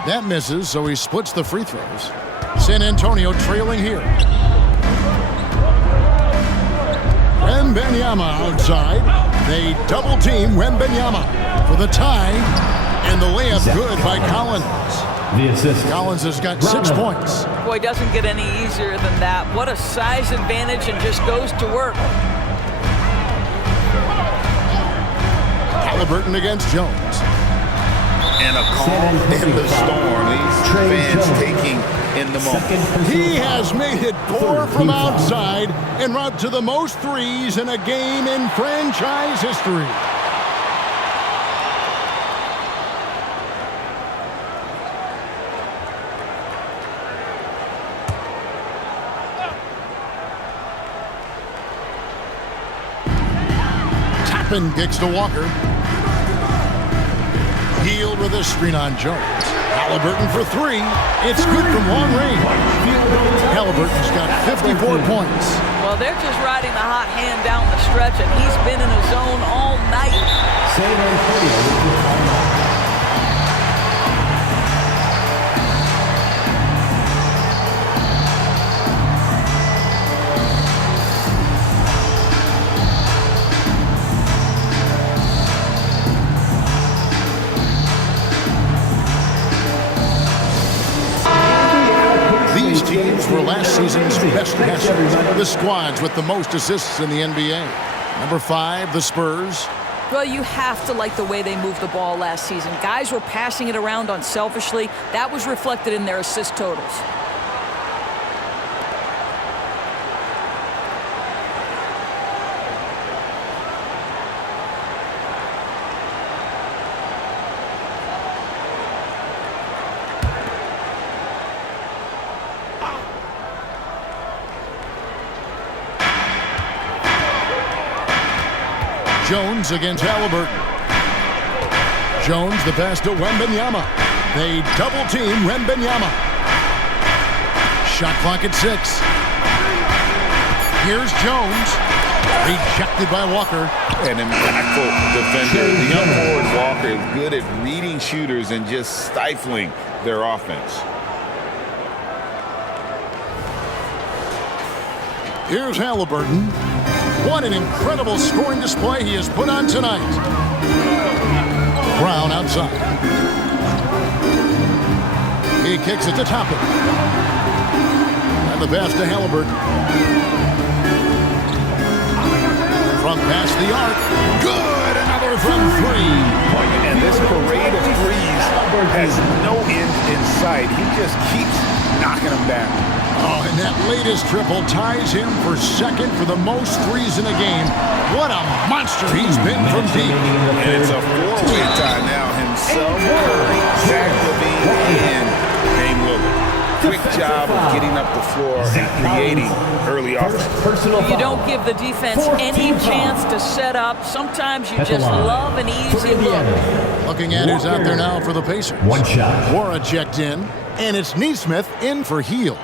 That misses, so he splits the free throws. San Antonio trailing here. Wembanyama outside. They double team Wembanyama for the tie. And the layup good by Collins. The assist. Collins has got 6 points. Boy, doesn't get any easier than that. What a size advantage, and just goes to work. Halliburton against Jones. And a calm in the storm. These fans taking in the moment. He has made it 4 from outside en route to the most threes in a game in franchise history. Tappin kicks to Walker. Healed with a screen on Jones. Halliburton for 3. It's good from long range. Halliburton's got 54 points. Well, they're just riding the hot hand down the stretch, and he's been in a zone all night. San Antonio. These teams were last season's best passers. The squads with the most assists in the NBA. Number 5, the Spurs. Well, you have to like the way they moved the ball last season. Guys were passing it around unselfishly. That was reflected in their assist totals. Jones against Halliburton. Jones, the pass to Wembanyama. They double team Wembanyama. Shot clock at 6. Here's Jones. Rejected by Walker. An impactful defender. The young forward Walker is good at reading shooters and just stifling their offense. Here's Halliburton. What an incredible scoring display he has put on tonight. Brown outside. He kicks it to Toppin. And the pass to Halliburton. Front past the arc. Good! Another from 3. And this parade of threes has no end in sight. He just keeps knocking them down. Oh, And that latest triple ties him for second for the most threes in a game. What a monster he's been from deep. And it's a four-way tie now. Himself, Curry, Zach LaVine, and Dame Lillard. Quick job of getting up the floor and creating early offense. You don't give the defense any chance to set up. Sometimes you just love an easy look. Looking at who's out there now for the Pacers. One shot. Wara checked in, and it's Neesmith in for Heel.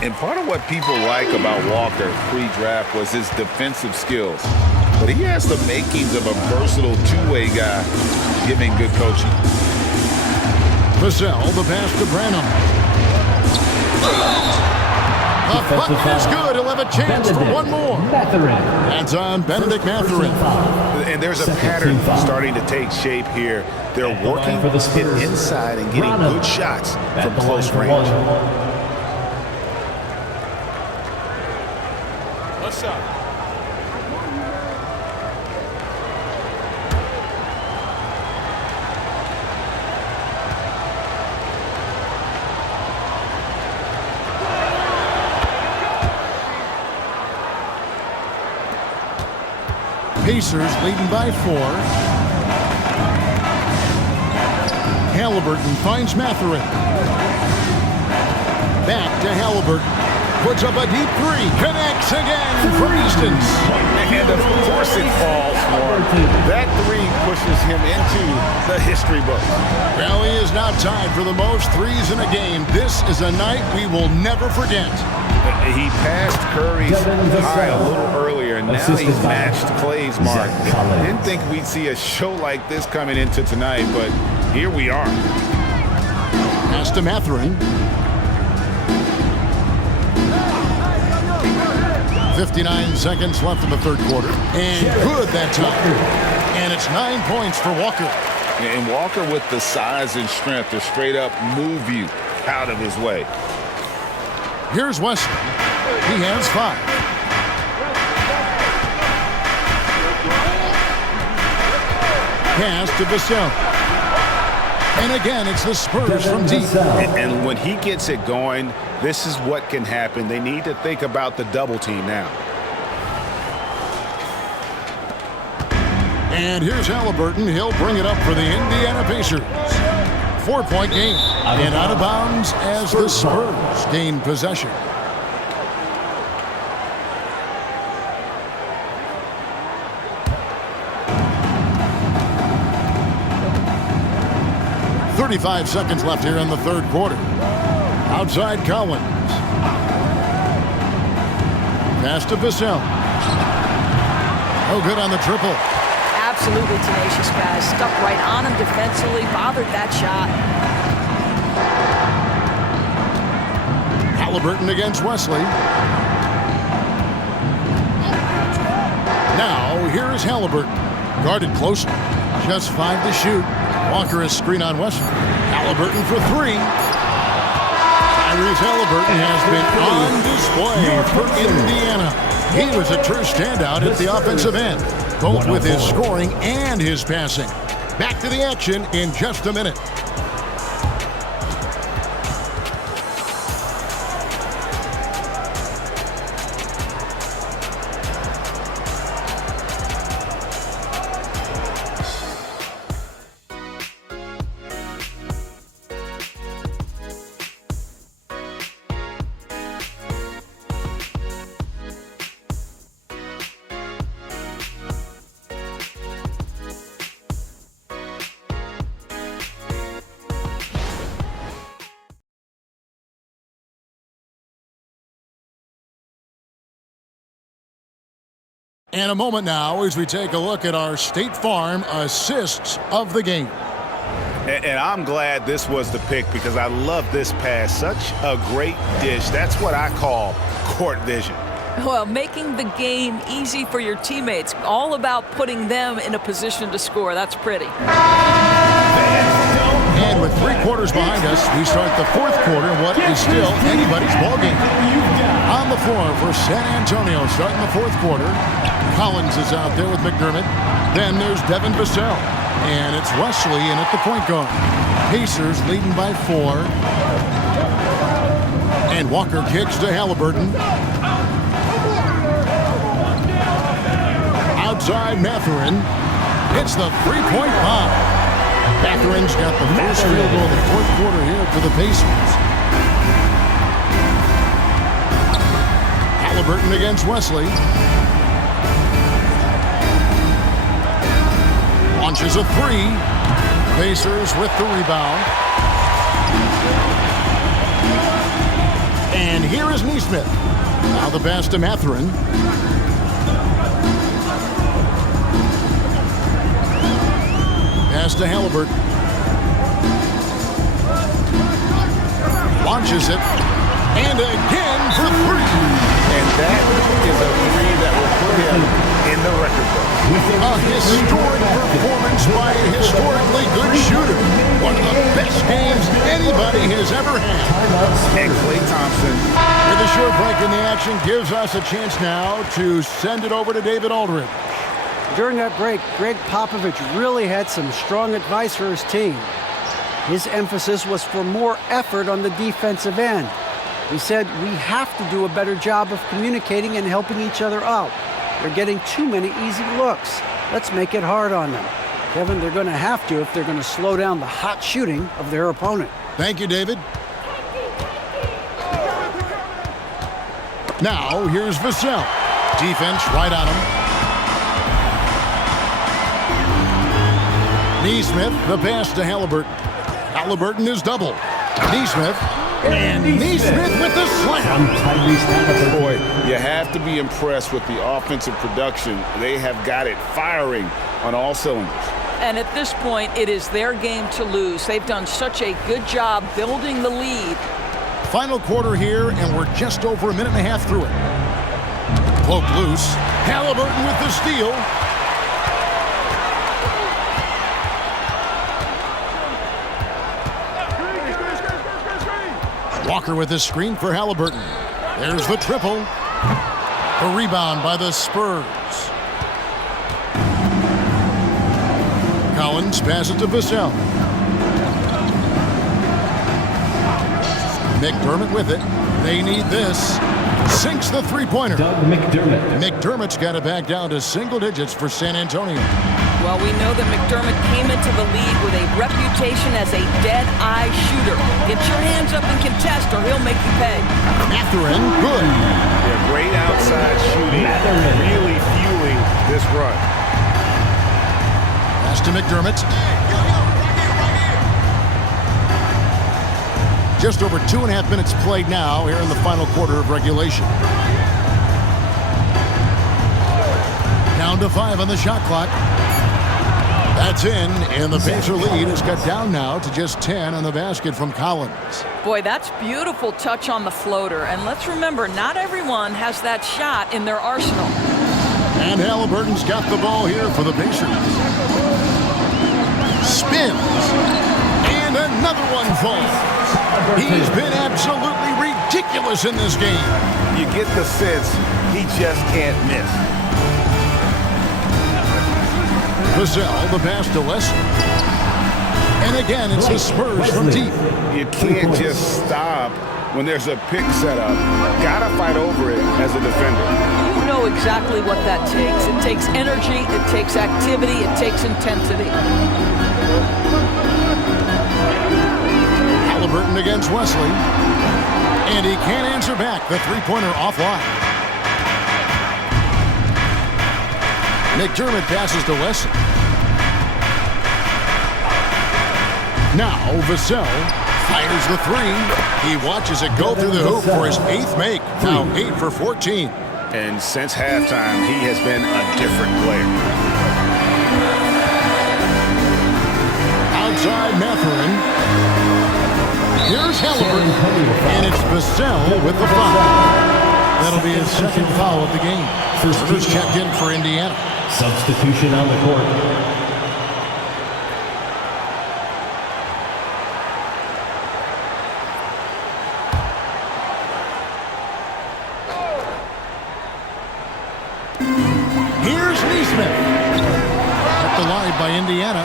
And part of what people like about Walker pre-draft was his defensive skills. But he has the makings of a versatile two-way guy, giving good coaching. Vassell, the pass to Branham. A bucket is good. He'll have a chance for one more. That's on Benedict Mathurin. And there's a pattern starting to take shape here. They're working it inside and getting good shots from close range. What's up? Pacers leading by 4. Halliburton finds Mathurin. Back to Halliburton. Puts up a deep 3. Connects again for Easton's. And of course it falls for him. That 3 pushes him into the history book. Well, he is now tied for the most threes in a game. This is a night we will never forget. He passed Curry's high a little earlier, and now he's matched Clay's mark. Didn't think we'd see a show like this coming into tonight, but here we are. Pass to Mathurin. 59 seconds left in the third quarter. And good that time. And it's 9 points for Walker. And Walker with the size and strength to straight up move you out of his way. Here's Wesley. He has 5. Pass to Vassell. And again, it's the Spurs from deep. And when he gets it going, this is what can happen. They need to think about the double team now. And here's Halliburton. He'll bring it up for the Indiana Pacers. 4-point game. And out of bounds as the Spurs gain possession. .35 seconds left here in the third quarter. Outside Collins. Pass to Vassell. Oh, good on the triple. Absolutely tenacious guys. Stuck right on him defensively. Bothered that shot. Halliburton against Wesley. Now, here is Halliburton. Guarded closely. Just 5 to shoot. Walker is screen on Wesley. Halliburton for 3. Tyrese Halliburton has been on display for Indiana. He was a true standout at the offensive end, both with his scoring and his passing. Back to the action in just a minute. And a moment now as we take a look at our State Farm assists of the game. And I'm glad this was the pick because I love this pass. Such a great dish. That's what I call court vision. Well, making the game easy for your teammates. All about putting them in a position to score. That's pretty. And And with 3 quarters behind us, we start the 4th quarter in what is still anybody's ballgame. On the floor for San Antonio starting the 4th quarter. Collins is out there with McDermott. Then there's Devin Vassell. And it's Wesley in at the point guard. Pacers leading by 4. And Walker kicks to Halliburton. Outside Mathurin. Hits the 3-point bomb. Mathurin's got the first field goal of the 4th quarter here for the Pacers. Halliburton against Wesley. Launches a 3. Pacers with the rebound. And here is Neesmith. Now the pass to Mathurin. Pass to Halliburton. Launches it. And again for 3. And that is a 3 that will put him in the record book. A historic performance by a historically good shooter. One of the best games anybody has ever had. And Klay Thompson. With a short break in the action gives us a chance now to send it over to David Aldridge. During that break, Greg Popovich really had some strong advice for his team. His emphasis was for more effort on the defensive end. He said, we have to do a better job of communicating and helping each other out. They're getting too many easy looks. Let's make it hard on them. Kevin, they're going to have to if they're going to slow down the hot shooting of their opponent. Thank you, David. Now, here's Vassell. Defense right on him. Neesmith, the pass to Halliburton. Halliburton is doubled. Neesmith. And Neesmith with the slam. Boy, you have to be impressed with the offensive production. They have got it firing on all cylinders. And at this point, it is their game to lose. They've done such a good job building the lead. Final quarter here, and we're just over a minute and a half through it. Poke loose. Halliburton with the steal. Walker with the screen for Halliburton. There's the triple. The rebound by the Spurs. Collins passes to Vassell. McDermott with it. They need this. Sinks the three-pointer. McDermott's got it back down to single digits for San Antonio. Well, we know that McDermott came into the league with a reputation as a dead-eye shooter. Get your hands up and contest or he'll make you pay. Mathurin, good. Yeah, great outside shooting, really fueling this run. Pass to McDermott. Just over 2.5 minutes played now here in the final quarter of regulation. Down to 5 on the shot clock. That's in, and the Pacer lead is cut down now to just 10 on the basket from Collins. Boy, that's beautiful touch on the floater. And let's remember, not everyone has that shot in their arsenal. And Halliburton's got the ball here for the Pacers. Spins. And another one falls. He's been absolutely ridiculous in this game. You get the sense he just can't miss. Vassell, the pass to Wesley. And again, it's the Spurs from deep. You can't just stop when there's a pick set up. Gotta fight over it as a defender. You know exactly what that takes. It takes energy, it takes activity, it takes intensity. Halliburton against Wesley. And he can't answer back. The three-pointer offline. McDermott passes to Wesley. Now Vassell fires the three. He watches it go through the hoop for his 8th make. Now 8 for 14. And since halftime, he has been a different player. Outside Mathurin. Here's Halliburton. And it's Vassell with the foul. That'll be his second foul of the game. First checked in for Indiana. Substitution on the court. by Indiana.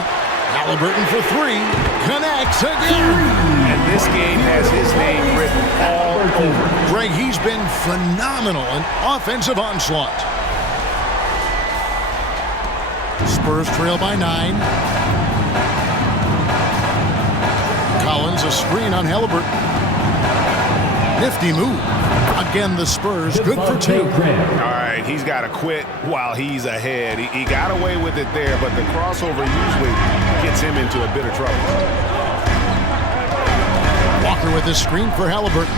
Halliburton for three. Connects again. And this game has his name written all over. Greg, he's been phenomenal in offensive onslaught. Spurs trail by 9. Collins, a screen on Halliburton. Nifty move. Again, the Spurs, good for 2. All right, he's got to quit while he's ahead. He got away with it there, but the crossover usually gets him into a bit of trouble. Walker with the screen for Halliburton.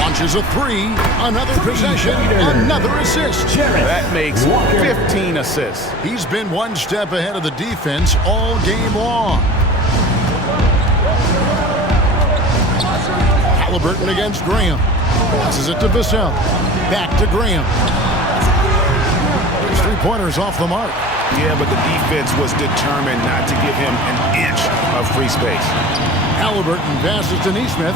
Launches a 3. Another possession. Another assist. That makes 15 assists. He's been one step ahead of the defense all game long. Halliburton against Graham. Passes it to Vassell. Back to Graham. His three-pointers off the mark. Yeah, but the defense was determined not to give him an inch of free space. Halliburton passes to Neesmith.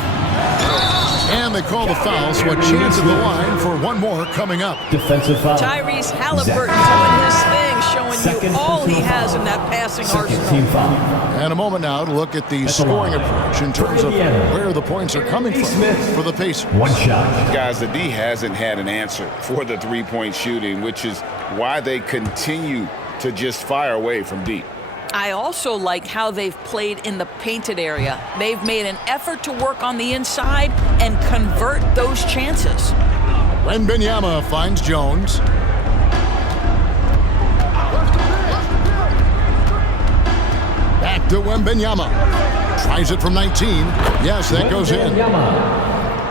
And they call the foul, so a chance at the line for one more coming up. Defensive foul. Tyrese Halliburton doing his thing, showing you all he has in that passing arsenal. Team foul. And a moment now to look at the scoring approach in terms of where the points are coming from for the Pacers. One shot. Guys, the D hasn't had an answer for the three-point shooting, which is why they continue to just fire away from deep. I also like how they've played in the painted area. They've made an effort to work on the inside and convert those chances. Wembanyama finds Jones. Back to Wembanyama. Tries it from 19. Yes, that goes in.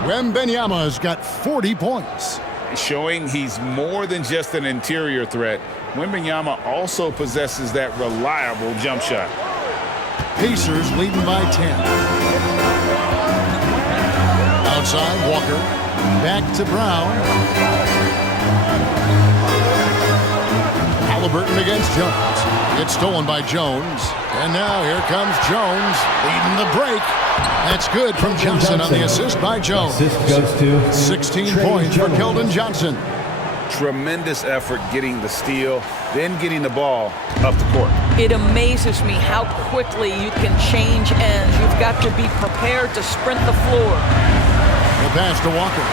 Wembanyama's got 40 points. Showing he's more than just an interior threat. Wembanyama also possesses that reliable jump shot. Pacers leading by 10. Outside, Walker. Back to Brown. Halliburton against Jones. It's stolen by Jones. And now here comes Jones leading the break. That's good from Johnson on the assist by Jones. Assist goes to 16 points for Keldon Johnson. Tremendous effort getting the steal, then getting the ball up the court. It amazes me how quickly you can change ends. You've got to be prepared to sprint the floor. The pass to Walker.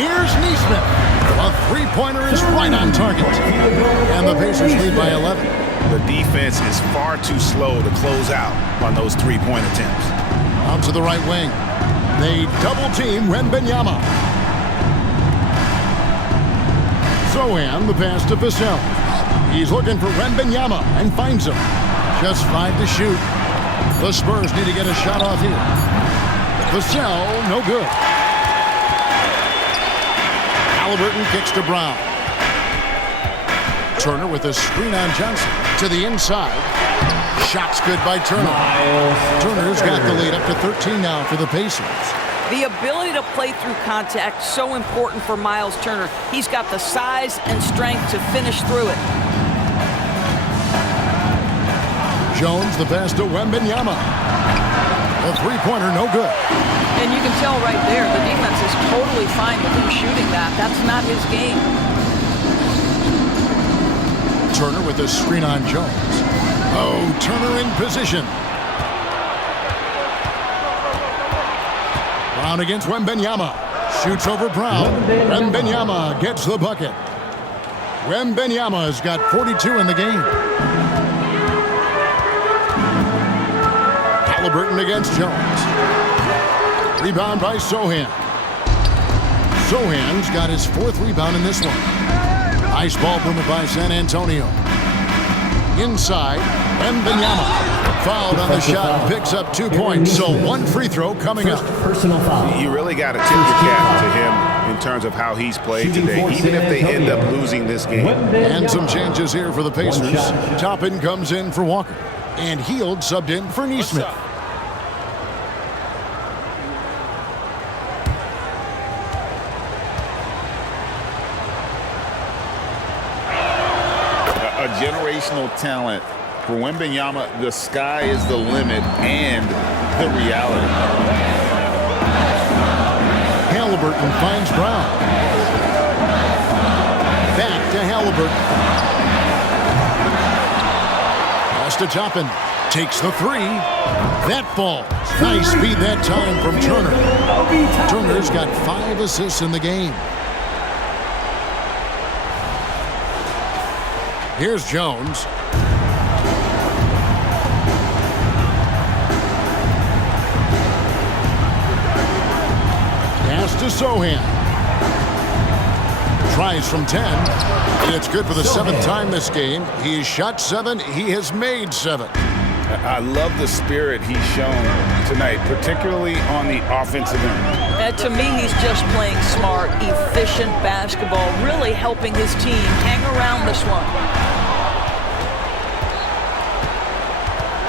Here's Neesmith. A three-pointer is right on target. And the Pacers lead by 11. The defense is far too slow to close out on those three-point attempts. Out to the right wing. They double-team Wembanyama. Sohan, the pass to Vassell. He's looking for Wembanyama and finds him. Just 5 to shoot. The Spurs need to get a shot off here. Vassell, no good. Halliburton kicks to Brown. Turner with a screen on Johnson. To the inside. Shot's good by Turner. Turner's got the lead up to 13 now for the Pacers. The ability to play through contact, so important for Miles Turner. He's got the size and strength to finish through it. Jones, the pass to Wembanyama. The three-pointer, no good. And you can tell right there, the defense is totally fine with him shooting that. That's not his game. Turner with a screen on Jones. Oh, Turner in position. Brown against Wembanyama. Shoots over Brown. Wembanyama gets the bucket. Wembanyama's got 42 in the game. Halliburton against Jones. Rebound by Sohan. Sohan's got his 4th rebound in this one. Nice ball movement by San Antonio. Inside, Wembanyama. Fouled on the shot and picks up 2 points. So 1 free throw coming up. Personal foul. You really got to tip your cap to him in terms of how he's played today, even if they end up losing this game. And some changes here for the Pacers. Toppin comes in for Walker. And Hield subbed in for Neesmith. A generational talent. For Wembanyama, the sky is the limit and the reality. Halliburton finds Brown. Back to Halliburton. to Toppin. Takes the three. That falls. Nice feed that time from Turner. Turner's got 5 assists in the game. Here's Jones. Pass to Sohan. Tries from 10. It's good for the 7th time this game. He has shot 7. He has made 7. I love the spirit he's shown tonight, particularly on the offensive end. To me, he's just playing smart, efficient basketball, really helping his team hang around this one.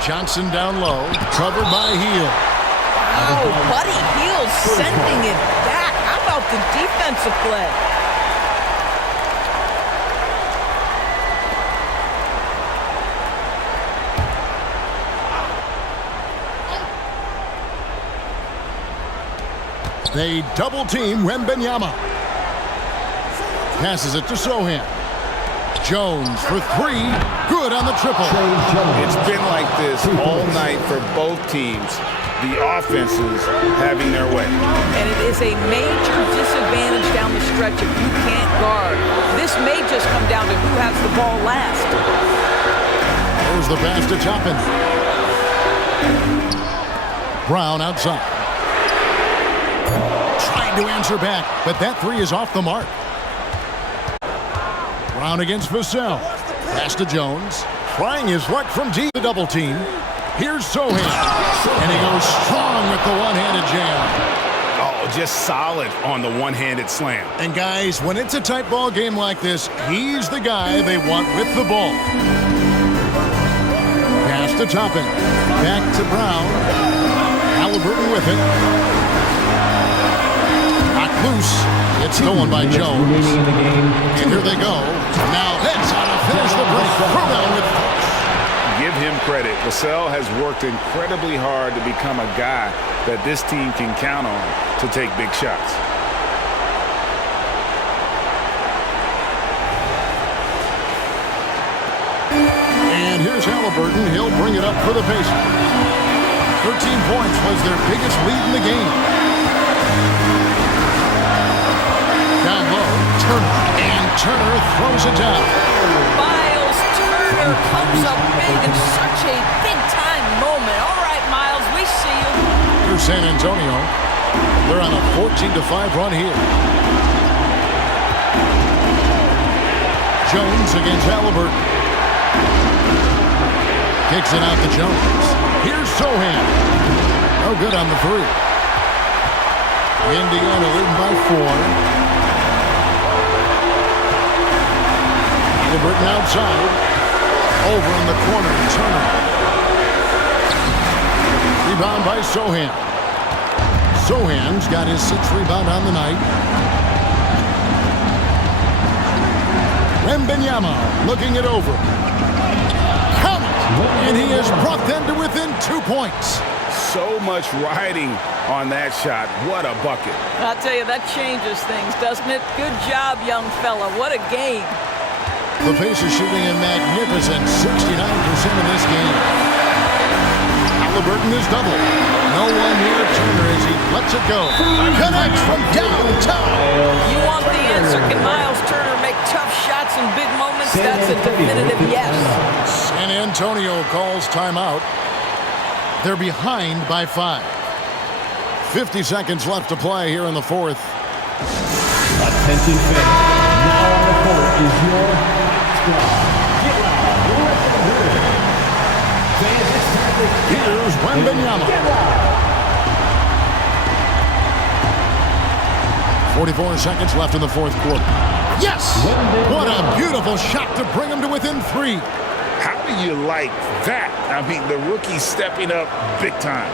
Johnson down low, covered by Hield. Oh, Buddy Hield sending it back. How about the defensive play? They double-team Wembanyama. Passes it to Sohan. Jones for 3. Good on the triple. It's been like this all night for both teams. The offenses having their way. And it is a major disadvantage down the stretch if you can't guard. This may just come down to who has the ball last. There's the pass to Toppin. Brown outside. Trying to answer back, but that 3 is off the mark. Brown against Vassell. Pass to Jones. Trying his luck from deep. The double team. Here's Sohan. And he goes strong with the one-handed jam. Oh, just solid on the one-handed slam. And guys, when it's a tight ball game like this, he's the guy they want with the ball. Pass to Toppin. Back to Brown. Halliburton with it. Knocked loose. It's stolen by Jones. And here they go. Now that's how to finish the break. Throwdown with force. Give him credit. Vassell has worked incredibly hard to become a guy that this team can count on to take big shots. And here's Halliburton. He'll bring it up for the Pacers. 13 points was their biggest lead in the game. Down low, Turner. And Turner throws it down. Miles Turner comes up big in such a big-time moment. All right, Miles, we see you. Here's San Antonio. They're on a 14-5 run here. Jones against Halliburton. Kicks it out to Jones. Here's Sohan. No good on the 3. Indiana leading by 4. Halliburton outside. Over in the corner. Turner. Rebound by Sohan. Sohan's got his 6th rebound on the night. Wembanyama looking it over. Count it! And he has brought them to within 2 points. So much riding on that shot. What a bucket. I'll tell you, that changes things, doesn't it? Good job, young fella. What a game. The Pacers shooting a magnificent 69% of this game. Halliburton is double. No one near Turner as he lets it go. Connects from downtown. You want the answer. Can Miles Turner make tough shots in big moments? That's a definitive yes. San Antonio calls timeout. They're behind by 5. 50 seconds left to play here in the 4th. Attention fans. Now on the court is your squad. Get loud. Fans, it's time to Here's Wembanyama. 44 seconds left in the 4th quarter. Yes! What a beautiful shot to bring him to within 3. How do you like that? I mean, the rookie stepping up big time.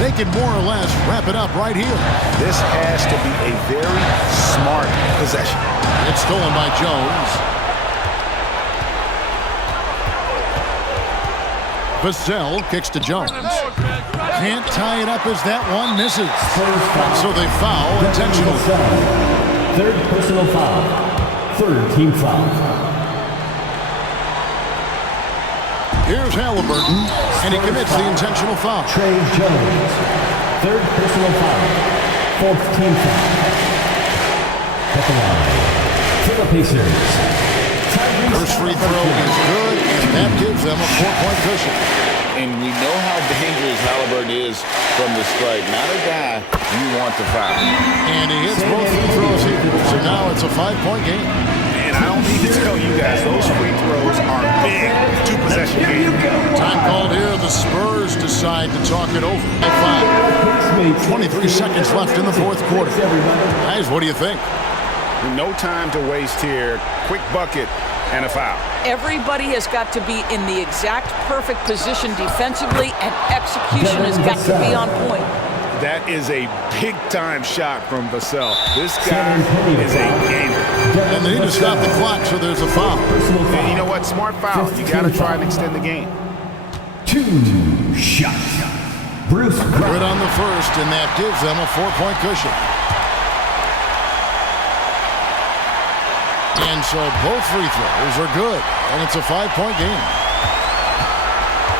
They can more or less wrap it up right here. This has to be a very smart possession. It's stolen by Jones. Vassell kicks to Jones. Can't tie it up as that one misses. So they foul intentionally. 3rd personal foul. third team foul. Here's Halliburton, and he commits the intentional foul. Trey Jones, third personal foul, fourth team foul. At the line for the Pacers. First free throw is good, and that gives them a 4-point cushion. And we know how dangerous Halliburton is from the stripe. Not a guy you want to foul. And he hits both free throws equal, so now it's a 5-point game. And I don't need to tell you guys, those free throws are big two-possession games. Time called here. The Spurs decide to talk it over. 23 seconds left in the fourth quarter. Guys, what do you think? No time to waste here. Quick bucket and a foul. Everybody has got to be in the exact perfect position defensively, and execution has got to be on point. That is a big-time shot from Vassell. This guy is a gamer. And they need to stop the clock, so there's a foul. And you know what? Smart foul. You got to try and extend the game. 2 shots. Bruce Good on the first, and that gives them a 4-point cushion. And so both free throws are good, and it's a 5-point game.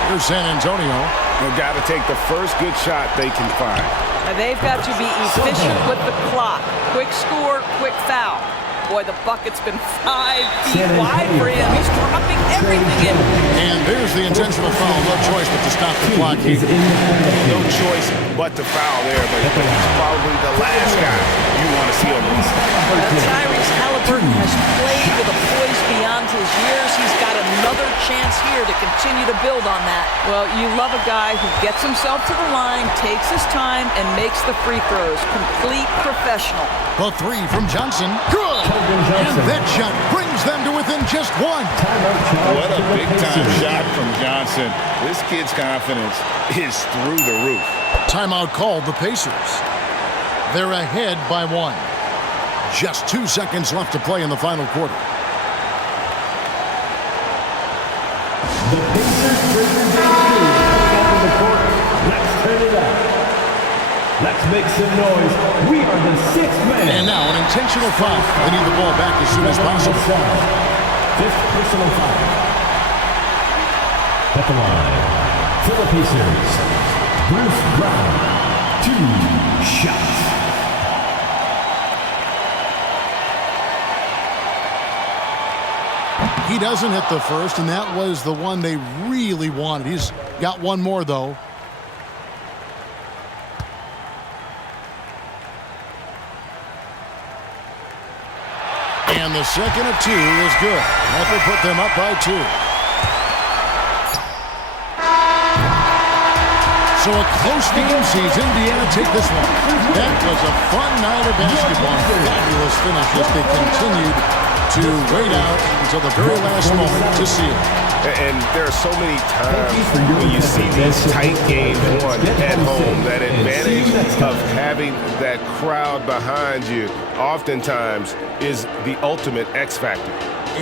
Here's San Antonio. They've got to take the first good shot they can find. Now they've got to be efficient with the clock. Quick score, quick foul. Boy, the bucket's been 5 feet wide for him. He's dropping everything in. And there's the intentional foul. No choice but to stop the clock here. No choice but to foul there, but he's probably the last guy you want to see on the list. Tyrese Halliburton has played with a poise beyond his years. He's got another chance here to continue to build on that. Well, you love a guy who gets himself to the line, takes his time, and makes the free throws. Complete professional. The three from Johnson. Good! And that shot brings them to within just one. What a big-time shot from Johnson. This kid's confidence is through the roof. Timeout called the Pacers. They're ahead by 1. Just 2 seconds left to play in the final quarter. The Pacers bring the game out of the court. Let's turn it up. Let's make some noise. We are the 6th man. And now an intentional foul. They need the ball back as soon as possible. 5th personal foul. At the line for the Pacers, Bruce Brown. 2 shots. He doesn't hit the first, and that was the one they really wanted. He's got one more, though. And the second of 2 is good. That will put them up by 2. So a close game sees Indiana take this one. That was a fun night of basketball. Fabulous finish as they continued to wait out until the very last moment to see it. And there are so many times when you see these tight games won at home, that advantage of having that crowd behind you oftentimes is the ultimate X factor.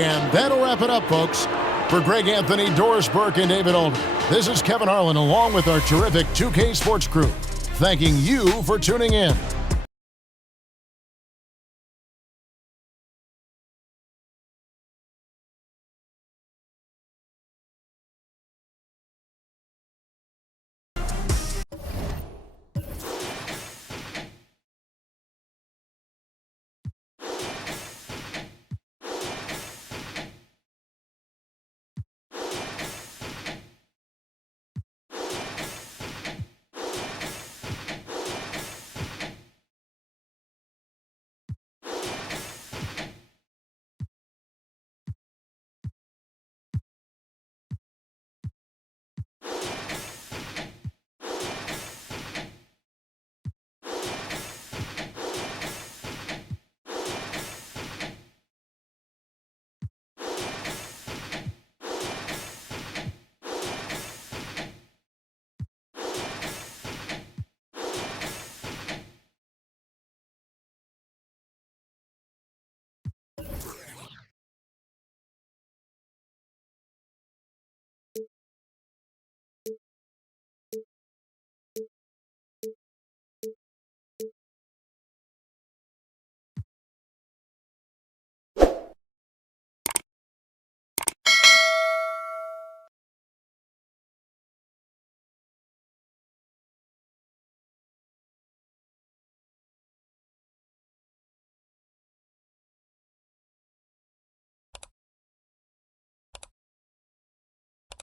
And that'll wrap it up, folks. For Greg Anthony, Doris Burke, and David Olden, this is Kevin Harlan along with our terrific 2K Sports crew, thanking you for tuning in.